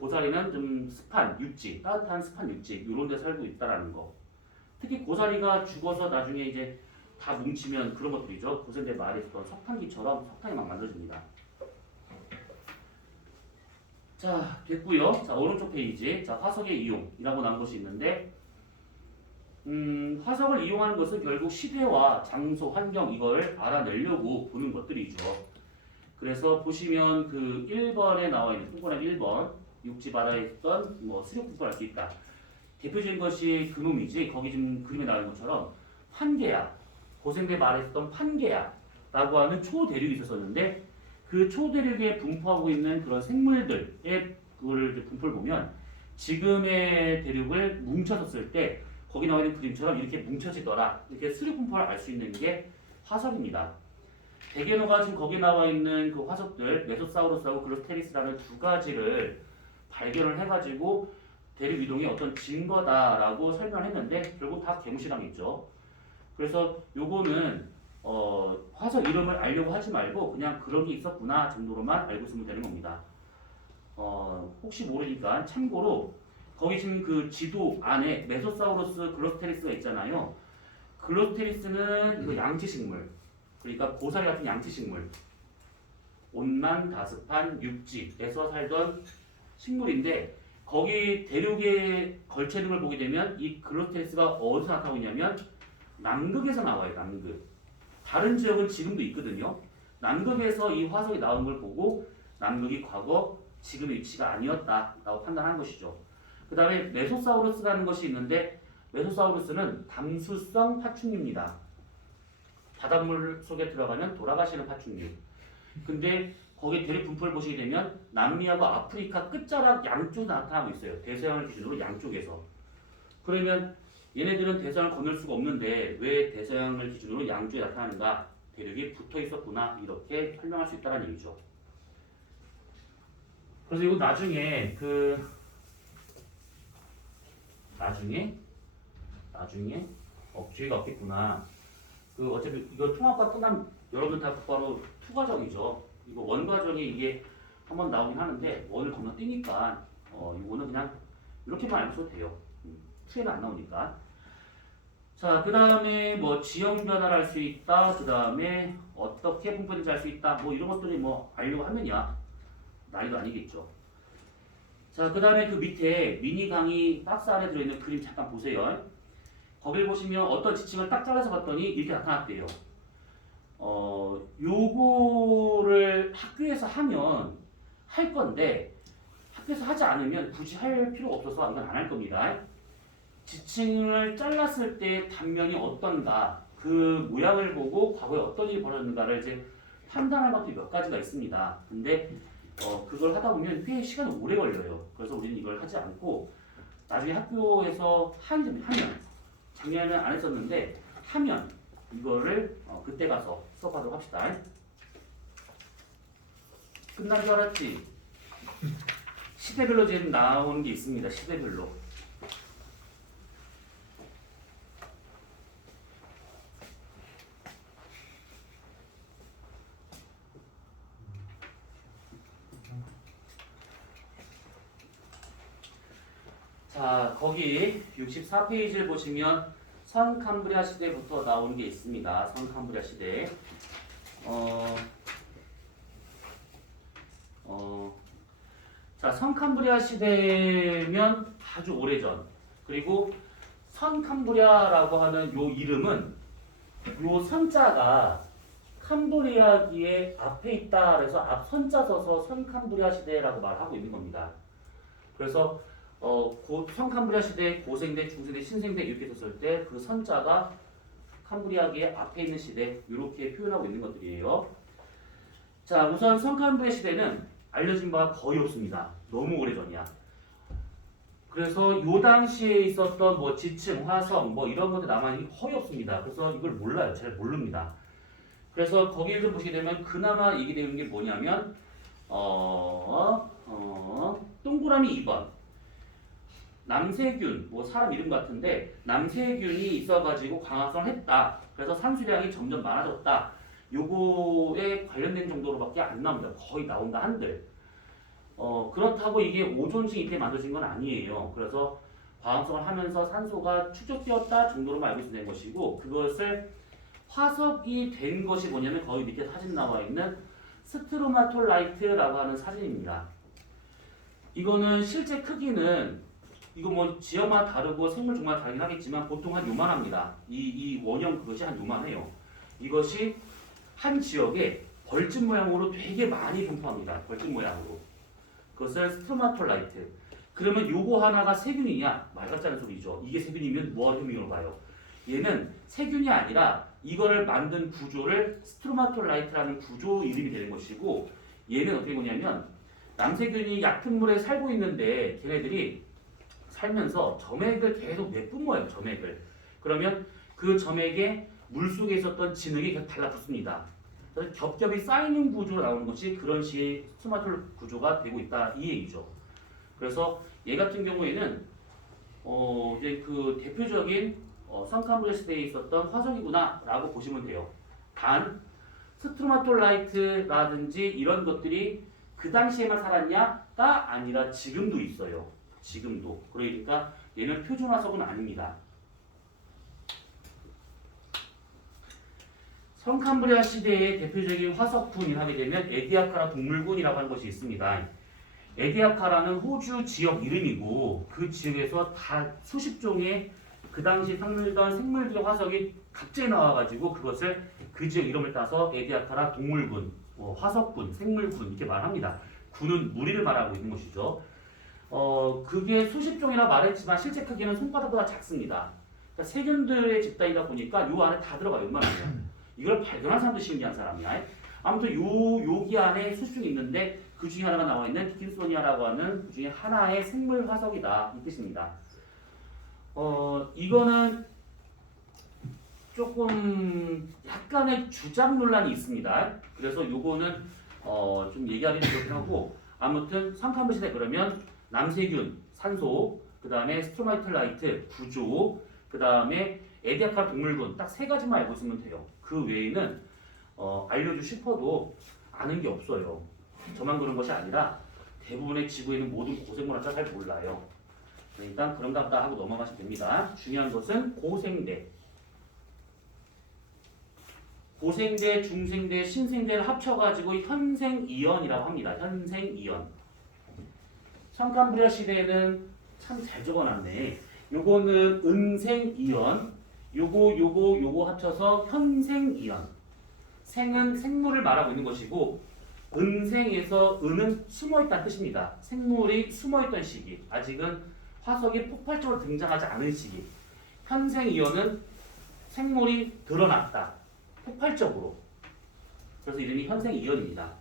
고사리는 좀 습한 육지, 따뜻한 습한 육지 이런 데 살고 있다라는 거. 특히 고사리가 죽어서 나중에 이제 다 뭉치면 그런 것들이죠. 고생대 말에 있었던 석탄기처럼 석탄이 막 만들어집니다. 자 됐고요. 자 오른쪽 페이지, 자 화석의 이용이라고 나온 것이 있는데 화석을 이용하는 것은 결국 시대와 장소, 환경 이걸 알아내려고 보는 것들이죠. 그래서 보시면 그 1번에 나와 있는 통번역 1번 육지 바다에 있던 뭐 수력 분포를 알 수 있다. 대표적인 것이 그놈이지. 거기 지금 그림에 나와 있는 것처럼 판게야, 고생대 말했던 판게야라고 하는 초대륙이 있었는데 그 초대륙에 분포하고 있는 그런 생물들의 그거를 분포를 보면 지금의 대륙을 뭉쳐서 쓸 때 거기 나와 있는 그림처럼 이렇게 뭉쳐지더라. 이렇게 수립 분포를 알 수 있는 게 화석입니다. 대개노가 지금 거기 나와 있는 그 화석들 메소사우루스하고 글로스테리스라는 두 가지를 발견을 해가지고 대륙 이동의 어떤 증거다라고 설명을 했는데 결국 다 개무시당했죠. 그래서 요거는 화석 이름을 알려고 하지 말고 그냥 그런 게 있었구나 정도로만 알고 있으면 되는 겁니다. 혹시 모르니까 참고로 거기 지금 그 지도 안에 메소사우루스 글로스테리스가 있잖아요. 글로스테리스는 그 양치식물, 그러니까 고사리 같은 양치식물, 온난 다습한 육지에서 살던 식물인데 거기 대륙의 걸체등을 보게 되면 이 글로스테리스가 어디서 나타나고 있냐면 남극에서 나와요. 남극. 다른 지역은 지금도 있거든요. 남극에서 이 화석이 나온 걸 보고 남극이 과거 지금의 위치가 아니었다라고 판단한 것이죠. 그 다음에 메소사우루스라는 것이 있는데 메소사우루스는 담수성 파충류입니다. 바닷물 속에 들어가면 돌아가시는 파충류. 근데 거기 대륙 분포를 보시게 되면 남미하고 아프리카 끝자락 양쪽에 나타나고 있어요. 대서양을 기준으로 양쪽에서. 그러면 얘네들은 대서양을 건널 수가 없는데 왜 대서양을 기준으로 양쪽에 나타나는가? 대륙이 붙어 있었구나. 이렇게 설명할 수 있다는 얘기죠. 그래서 이거 나중에 기회가 없겠구나. 어차피 이거 통합과 끝나면 여러분 다 곧바로 투 과정이죠. 이거 원 과정이 이게 한번 나오긴 하는데 원을 건너뛰니까 이거는 그냥 이렇게만 알고 써도 돼요. 투에는 안 나오니까. 자, 그 다음에 뭐 지형 변화를 할 수 있다. 그 다음에 어떻게 분포되는지 알 수 있다. 뭐 이런 것들이 뭐 알려고 하면야 난이도 아니겠죠. 자, 그 다음에 그 밑에 미니 강의 박스 안에 들어있는 그림 잠깐 보세요. 거길 보시면 어떤 지층을 딱 잘라서 봤더니 이렇게 나타났대요. 요거를 학교에서 하면 할 건데 학교에서 하지 않으면 굳이 할 필요가 없어서 이건 안 할 겁니다. 지층을 잘랐을 때 단면이 어떤가, 그 모양을 보고 과거에 어떤 일이 벌어졌는가를 이제 판단할 것들이 몇 가지가 있습니다. 근데 그걸 하다 보면 꽤 시간이 오래 걸려요. 그래서 우리는 이걸 하지 않고 나중에 학교에서 하면 작년에는 안 했었는데 하면 이거를 그때 가서 수업하도록 합시다. 끝난 줄 알았지? 시대별로 지금 나오는 게 있습니다. 시대별로. 자, 거기 64페이지를 보시면 선캄브리아 시대부터 나오는 게 있습니다. 선캄브리아 시대. 자, 선캄브리아 시대면 아주 오래전. 그리고 선캄브리아라고 하는 요 이름은 요 선자가 캄브리아기의 앞에 있다. 그래서 앞 선자 써서 선캄브리아 시대라고 말하고 있는 겁니다. 그래서 선캄브리아 시대, 고생대, 중생대, 신생대 이렇게 썼을 때 그 선자가 캄브리아기의 앞에 있는 시대 이렇게 표현하고 있는 것들이에요. 자, 우선 선캄브리아 시대는 알려진 바가 거의 없습니다. 너무 오래전이야. 그래서 요 당시에 있었던 뭐 지층, 화성 뭐 이런 것들 남아있는 게 거의 없습니다. 그래서 이걸 몰라요. 잘 모릅니다. 그래서 거기를 좀 보시게 되면 그나마 얘기되는 게 뭐냐면 동그라미 2번 남세균, 뭐 사람 이름 같은데 남세균이 있어가지고 광합성을 했다. 그래서 산수량이 점점 많아졌다. 요거에 관련된 정도로밖에 안 나옵니다. 거의 나온다 한들. 그렇다고 이게 오존층 이때 만들어진 건 아니에요. 그래서 광합성을 하면서 산소가 축적되었다 정도로만 알고 있는 것이고, 그것을 화석이 된 것이 뭐냐면 거기 밑에 사진 나와 있는 스트로마톨라이트라고 하는 사진입니다. 이거는 실제 크기는 이거 뭐 지역마다 다르고 생물 종마다 다르긴 하겠지만 보통 한 요만합니다. 이 원형 그것이 한 요만해요. 이것이 한 지역에 벌집 모양으로 되게 많이 분포합니다. 벌집 모양으로. 그것을 스트로마톨라이트. 그러면 요거 하나가 세균이냐? 말 같지 않은 소리죠. 이게 세균이면 뭐하는 의미로 봐요? 얘는 세균이 아니라 이거를 만든 구조를 스트로마톨라이트라는 구조 이름이 되는 것이고, 얘는 어떻게 보냐면 남세균이 얕은 물에 살고 있는데 걔네들이 살면서 점액을 계속 내뿜어요. 점액을. 그러면 그 점액에 물속에 있었던 진흙이 계속 달라붙습니다. 그래서 겹겹이 쌓이는 구조로 나오는 것이 그런 식의 스트로마톨 구조가 되고 있다 이 얘기죠. 그래서 얘 같은 경우에는 이제 그 대표적인 성캄브리아 시대에 있었던 화석이구나라고 보시면 돼요. 단 스트로마톨라이트라든지 이런 것들이 그 당시에만 살았냐가 아니라 지금도 있어요. 지금도. 그러니까 얘는 표준 화석은 아닙니다. 성캄브리아 시대의 대표적인 화석군이 하게 되면 에디아카라 동물군이라고 하는 것이 있습니다. 에디아카라는 호주 지역 이름이고 그 지역에서 다 수십 종의 그 당시 살던 생물들의 화석이 갑자기 나와가지고 그것을 그 지역 이름을 따서 에디아카라 동물군, 화석군, 생물군 이렇게 말합니다. 군은 무리를 말하고 있는 것이죠. 그게 수십 종이라 말했지만 실제 크기는 손바닥보다 작습니다. 그러니까 세균들의 집단이다 보니까 요 안에 다 들어가요. 웬만하면. 이걸 발견한 사람도 신기한 사람이야. 아무튼 여기 안에 수십 종이 있는데 그 중에 하나가 나와 있는 디킨소니아라고 하는 그 중에 하나의 생물 화석이다 이 뜻입니다. 이거는 조금 약간의 주장 논란이 있습니다. 그래서 요거는 좀 얘기하기는 그렇긴 하고 아무튼 성캄브리아 시대 그러면 남세균, 산소, 그 다음에 스트로마톨라이트, 구조, 그 다음에 에디아카라 동물군 딱 세 가지만 알고 있으면 돼요. 그 외에는 알려주고 싶어도 아는 게 없어요. 저만 그런 것이 아니라 대부분의 지구에 있는 모든 고생물학자 잘 몰라요. 그러니까 그런가 보다 하고 넘어가시면 됩니다. 중요한 것은 고생대. 고생대, 중생대, 신생대를 합쳐가지고 현생이언이라고 합니다. 현생이언. 성캄브리아 시대에는 참 잘 적어놨네. 요거는 은생이언, 요거 합쳐서 현생이언. 생은 생물을 말하고 있는 것이고 은생에서 은은 숨어있다는 뜻입니다. 생물이 숨어있던 시기, 아직은 화석이 폭발적으로 등장하지 않은 시기. 현생이언은 생물이 드러났다. 폭발적으로. 그래서 이름이 현생이언입니다.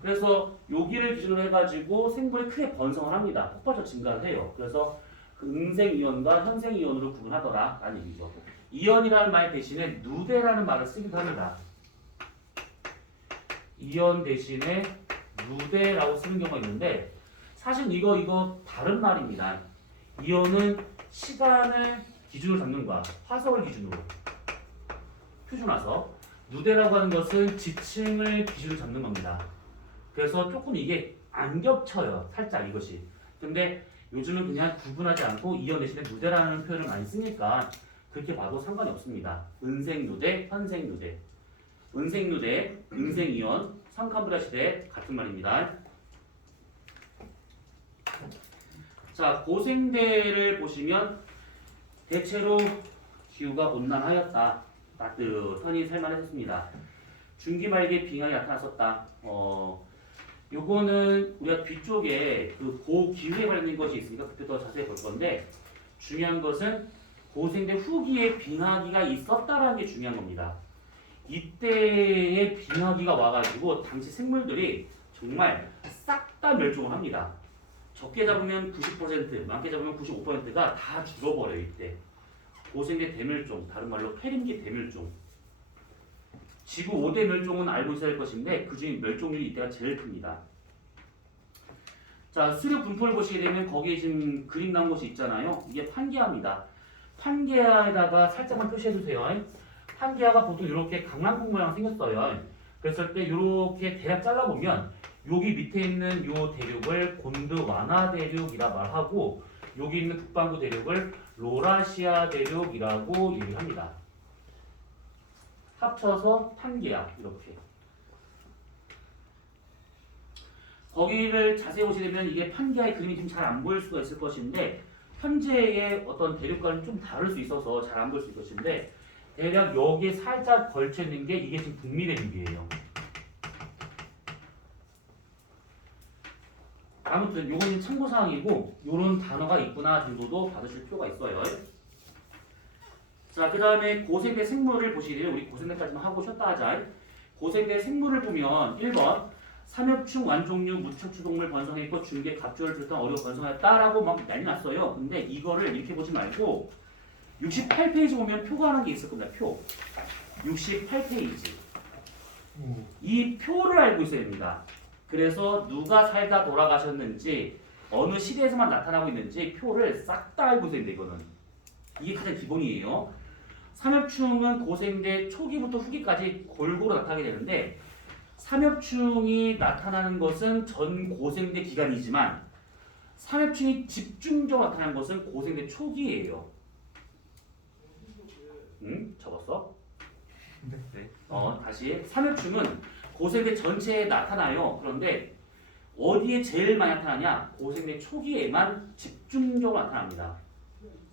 그래서 여기를 기준으로 해가지고 생물이 크게 번성을 합니다. 폭발적 증가를 해요. 그래서 그 은생이언과 현생이언으로 구분하더라 라는 얘기죠. 이언이라는 말 대신에 누대라는 말을 쓰기도 합니다. 이언 대신에 누대라고 쓰는 경우가 있는데 사실 이거 다른 말입니다. 이언은 시간을 기준으로 잡는 거야. 화석을 기준으로. 표준화석. 누대라고 하는 것은 지층을 기준으로 잡는 겁니다. 그래서 조금 이게 안 겹쳐요. 살짝 이것이. 근데 요즘은 그냥 구분하지 않고 이언 대신에 누대라는 표현을 많이 쓰니까 그렇게 봐도 상관이 없습니다. 은생누대, 현생누대. 은생누대, 은생이언, 성캄브리아 시대 같은 말입니다. 자, 고생대를 보시면 대체로 기후가 온난하였다. 따뜻하니 살만했습니다. 중기 말기에 빙하가 나타났었다. 요거는 우리가 뒤쪽에 그 고기후에 관련된 것이 있으니까 그때 더 자세히 볼 건데 중요한 것은 고생대 후기에 빙하기가 있었다라는 게 중요한 겁니다. 이때에 빙하기가 와가지고 당시 생물들이 정말 싹 다 멸종을 합니다. 적게 잡으면 90%, 많게 잡으면 95%가 다 죽어버려요. 이때. 고생대 대멸종, 다른 말로 페림기 대멸종. 지구 5대 멸종은 알고 있어야 할 것인데 그 중에 멸종률이 이때가 제일 큽니다. 자, 수류 분포를 보시게 되면 거기에 지금 그림 나온 것이 있잖아요. 이게 판게아입니다. 판게아에다가 살짝만 표시해 주세요. 판게아가 보통 이렇게 강낭콩 모양 생겼어요. 그랬을 때 이렇게 대략 잘라보면 여기 밑에 있는 요 대륙을 곤드와나 대륙이라 말하고 여기 있는 북반구 대륙을 로라시아 대륙이라고 얘기합니다. 합쳐서 판게아 이렇게. 거기를 자세히 보시게 되면 이게 판게아의 그림이 좀 잘 안 보일 수가 있을 것인데 현재의 어떤 대륙과는 좀 다를 수 있어서 잘 안 보일 수 있을 것인데 대략 여기에 살짝 걸쳐 있는 게 이게 지금 북미 대륙이에요. 아무튼 요거는 참고사항이고 요런 단어가 있구나 정도도 받으실 필요가 있어요. 자, 그 다음에 고생대 생물을 보시면 우리 고생대까지만 하고 쉬었다 하자. 고생대 생물을 보면 1번 삼엽충 완종류 무척추동물 번성했고 중계 갑주를 비롯한 어류 번성했다라고 막 난리 났어요. 근데 이거를 이렇게 보지 말고 68페이지 보면 표가 하는 게 있을 겁니다. 표. 68페이지. 이 표를 알고 있어야 됩니다. 그래서 누가 살다 돌아가셨는지 어느 시대에서만 나타나고 있는지 표를 싹 다 알고 있어야 됩니다. 이거는. 이게 가장 기본이에요. 삼엽충은 고생대 초기부터 후기까지 골고루 나타나게 되는데 삼엽충이 나타나는 것은 전 고생대 기간이지만 삼엽충이 집중적으로 나타나는 것은 고생대 초기예요. 응? 적었어? 네. 다시 삼엽충은 고생대 전체에 나타나요. 그런데 어디에 제일 많이 나타나냐? 고생대 초기에만 집중적으로 나타납니다.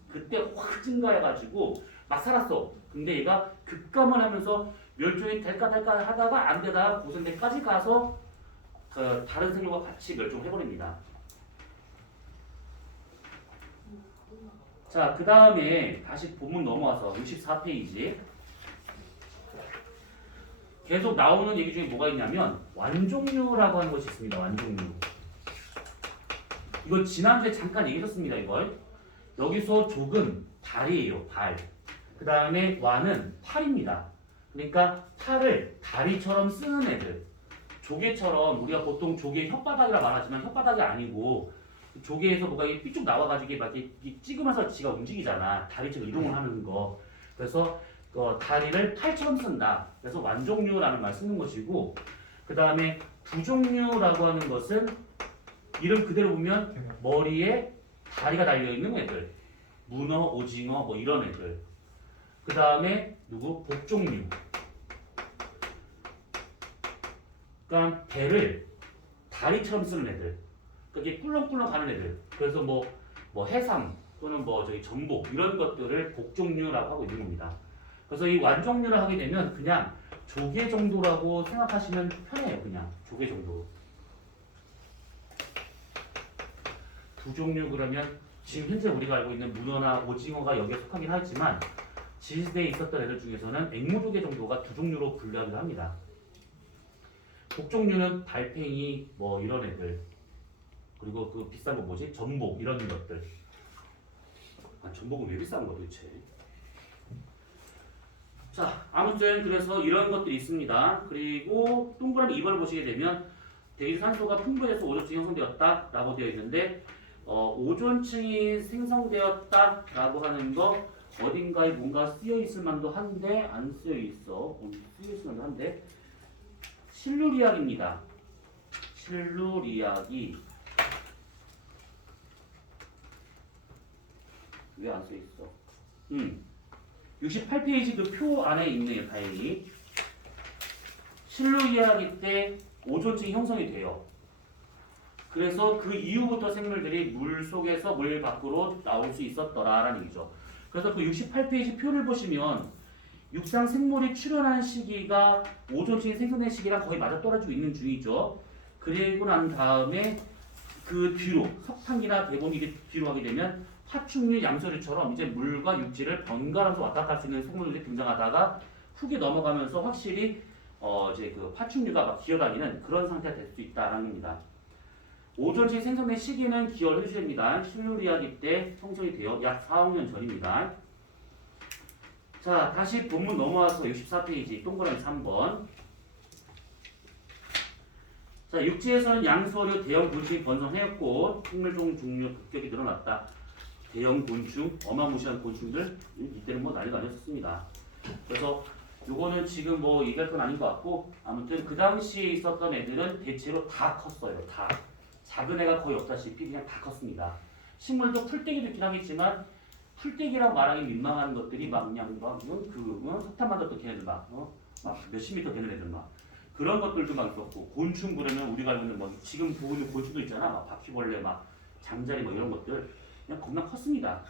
그때 확 증가해가지고 막 살았어. 근데 얘가 급감을 하면서 멸종이 될까 하다가 안 되다가 고생대까지 가서 그 다른 생물과 같이 멸종해버립니다. 자, 그 다음에 다시 본문 넘어와서 64페이지. 계속 나오는 얘기 중에 뭐가 있냐면 완종류라고 하는 것이 있습니다. 완종류. 이거 지난주에 잠깐 얘기했었습니다. 이걸. 여기서 족은 발이에요. 발. 그 다음에 완은 팔입니다. 그러니까 팔을 다리처럼 쓰는 애들. 조개처럼 우리가 보통 조개 혓바닥이라 말하지만 혓바닥이 아니고 조개에서 뭐가 삐쭉 나와가지고 막 이렇게 찍으면서 지가 움직이잖아. 다리처럼 이동을 하는 거. 그래서 다리를 팔처럼 쓴다. 그래서 완종류라는 말 쓰는 것이고 그 다음에 부종류라고 하는 것은 이름 그대로 보면 머리에 다리가 달려있는 애들. 문어, 오징어 뭐 이런 애들. 그 다음에 누구? 복종류. 그러니까 배를 다리처럼 쓰는 애들. 그게 꿀렁꿀렁 가는 애들. 그래서 뭐 해삼 또는 뭐 저기 전복 이런 것들을 복종류라고 하고 있는 겁니다. 그래서 이 완종류를 하게 되면 그냥 조개 정도라고 생각하시면 편해요. 그냥 조개 정도. 부종류 그러면 지금 현재 우리가 알고 있는 문어나 오징어가 여기에 속하긴 하지만 지시대에 있었던 애들 중에서는 앵무조개 정도가 두 종류로 분류하기도 합니다. 복종류는 달팽이 뭐 이런 애들 그리고 그 비싼 거 뭐지? 전복 이런 것들. 아, 전복은 왜 비싼 거 도대체? 자, 아무튼 그래서 이런 것들이 있습니다. 그리고 동그라미 2번을 보시게 되면 대기산소가 풍부해서 오존층이 형성되었다라고 되어 있는데 오존층이 생성되었다라고 하는 거 어딘가에 뭔가 쓰여 있을 만도 한데 안 쓰여 있어. 쓰여 있을 만도 한데 실루리학입니다. 실루리학이 왜 안 써 있어? 68페이지 그 표 안에 있네요. 다행히 실루리학일 때 오존층이 형성이 돼요. 그래서 그 이후부터 생물들이 물 속에서 물 밖으로 나올 수 있었더라라는 얘기죠. 그래서 그 68페이지 표를 보시면 육상 생물이 출현한 시기가 오존층이 생성된 시기랑 거의 맞아떨어지고 있는 중이죠. 그리고 난 다음에 그 뒤로 석탄기나 대봉이 뒤로 가게 되면 파충류, 양서류처럼 이제 물과 육지를 번갈아서 왔다 갔다 할 수 있는 생물들이 등장하다가 후기 넘어가면서 확실히 이제 그 파충류가 막 기어다니는 그런 상태가 될 수 있다라는 겁니다. 오존층이 생성된 시기는 기억을 해주셔야 됩니다. 실루리아기 때 형성이 되어 약 4억 년 전입니다. 자, 다시 본문 넘어와서 64페이지 동그라미 3번. 자, 육지에서는 양서류, 대형 곤충이 번성하였고 생물종 종류 급격히 늘어났다. 대형 곤충, 어마무시한 곤충들 이때는 뭐 난리가 아니었습니다. 그래서 요거는 지금 뭐 얘기할 건 아닌 것 같고 아무튼 그 당시에 있었던 애들은 대체로 다 컸어요. 다. 작은 애가 거의 없다시피 그냥 다 컸습니다. 식물도 풀떼기도 있긴 하겠지만 풀떼기라고 말하기 민망한 것들이 막 그냥 석탄 만들었던 걔네들 막 몇십 미터 되는 애들 막 그런 것들도 막 있었고 곤충 그러면 우리가 알고 있는 뭐 지금 보이는 곤충도 있잖아. 막 바퀴벌레 막 잠자리 뭐 이런 것들 그냥 겁나 컸습니다.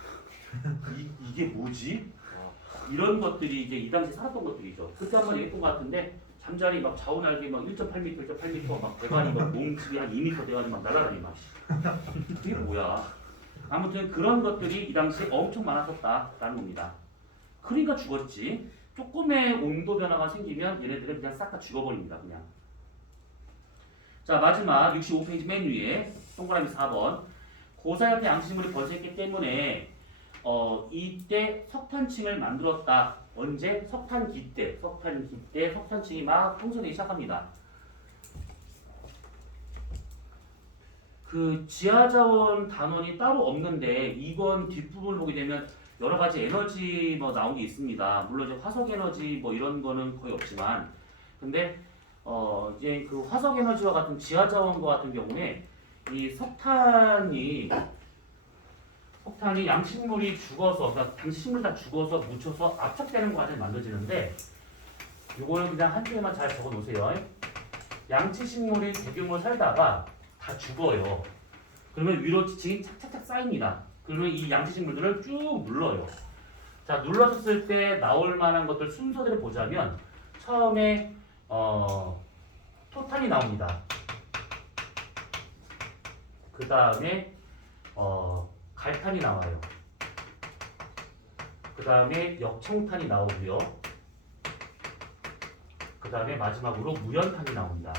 이게 뭐지? 이런 것들이 이제 이 당시 살았던 것들이죠. 그때 한번 얘기했던 것 같은데 잠자리 막 좌우날개 막 1.8m, 1.8m 막 대가리 막 몸집이 한 2m 대가리 막 날아다니 막 그게 뭐야? 아무튼 그런 것들이 이 당시에 엄청 많았었다라는 겁니다. 그러니까 죽었지. 조금의 온도 변화가 생기면 얘네들은 그냥 싹 다 죽어버립니다. 그냥. 자 마지막 65페이지 맨 위에 동그라미 4번 고사형태 양식물이 번식했기 때문에 이때 석탄층을 만들었다. 언제? 석탄기 때 석탄층이 막 형성되기 시작합니다. 그 지하자원 단원이 따로 없는데 이번 뒷부분을 보게 되면 여러 가지 에너지 뭐 나온 게 있습니다. 물론 이제 화석 에너지 뭐 이런 거는 거의 없지만 근데 이제 그 화석 에너지와 같은 지하자원과 같은 경우에 이 석탄이 양식물이 죽어서 그러니까 양식물 다 죽어서 묻혀서 압착되는 과정이 만들어지는데 요거는 그냥 한 줄에만 잘 적어 놓으세요. 양치식물이 대규모 살다가 다 죽어요. 그러면 위로 지층이 착착착 쌓입니다. 그러면 이 양치식물들을 쭉 눌러요. 자 눌렀을 때 나올 만한 것들 순서대로 보자면 처음에 토탄이 나옵니다. 그 다음에 갈탄이 나와요. 그 다음에 역청탄이 나오고요. 그 다음에 마지막으로 무연탄이 나옵니다.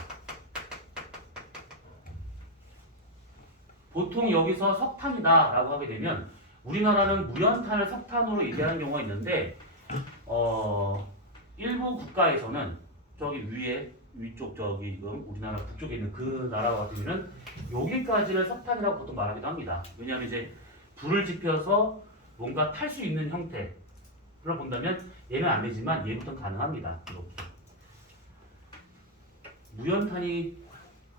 보통 여기서 석탄이다 라고 하게 되면 우리나라는 무연탄을 석탄으로 얘기하는 경우가 있는데 일부 국가에서는 저기 위쪽 저기 지금 우리나라 북쪽에 있는 그 나라 같은 경우는 여기까지를 석탄이라고 보통 말하기도 합니다. 왜냐하면 이제 불을 지펴서 뭔가 탈 수 있는 형태를 본다면 얘는 안 되지만 얘부터는 가능합니다. 이렇게. 무연탄이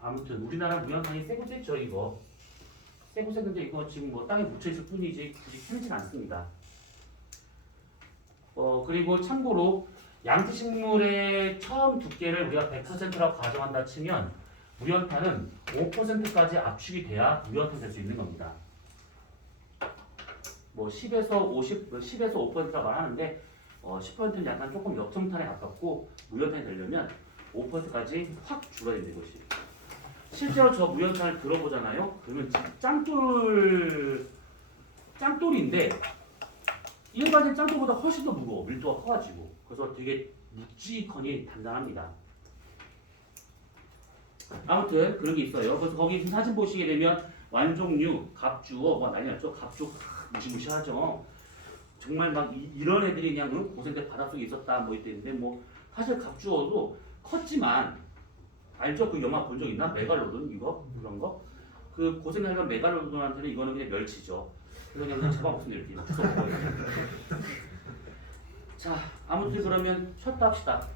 아무튼 우리나라 무연탄이 세고 셌죠 이거. 세고 셌는데 이거 지금 뭐 땅에 묻혀 있을 뿐이지 굳이 캐지는 않습니다. 그리고 참고로 양식물의 처음 두께를 우리가 100%라고 가정한다 치면 무연탄은 5%까지 압축이 돼야 무연탄 될 수 있는 겁니다. 뭐 10에서 5%라고 말하는데 10%는 약간 조금 역청탄에 가깝고 무연탄이 되려면 5%까지 확 줄어야 되는 것이. 실제로 저 무연탄을 들어보잖아요. 그러면 짱돌인데 일반적인 짱돌보다 훨씬 더 무거워. 밀도가 커가지고. 그래서 되게 묵직하니 단단합니다. 아무튼 그런 게 있어요. 그래서 거기 사진 보시게 되면 완종류, 갑주어, 막 난리 났죠. 갑주 무시무시하죠. 정말 막 이런 애들이 그냥 고생대 바닷속에 있었다 뭐 이랬는데 뭐 사실 갑주어도 컸지만 알죠? 그 영화 본 적 있나? 메갈로돈 이거 그런 거? 그 고생하던 메갈로돈한테는 이거는 그냥 멸치죠. 그래서 그냥 잡아먹으면 이렇게 막 주워 먹어요. 자, 아무튼 그러면 쉬었다 합시다.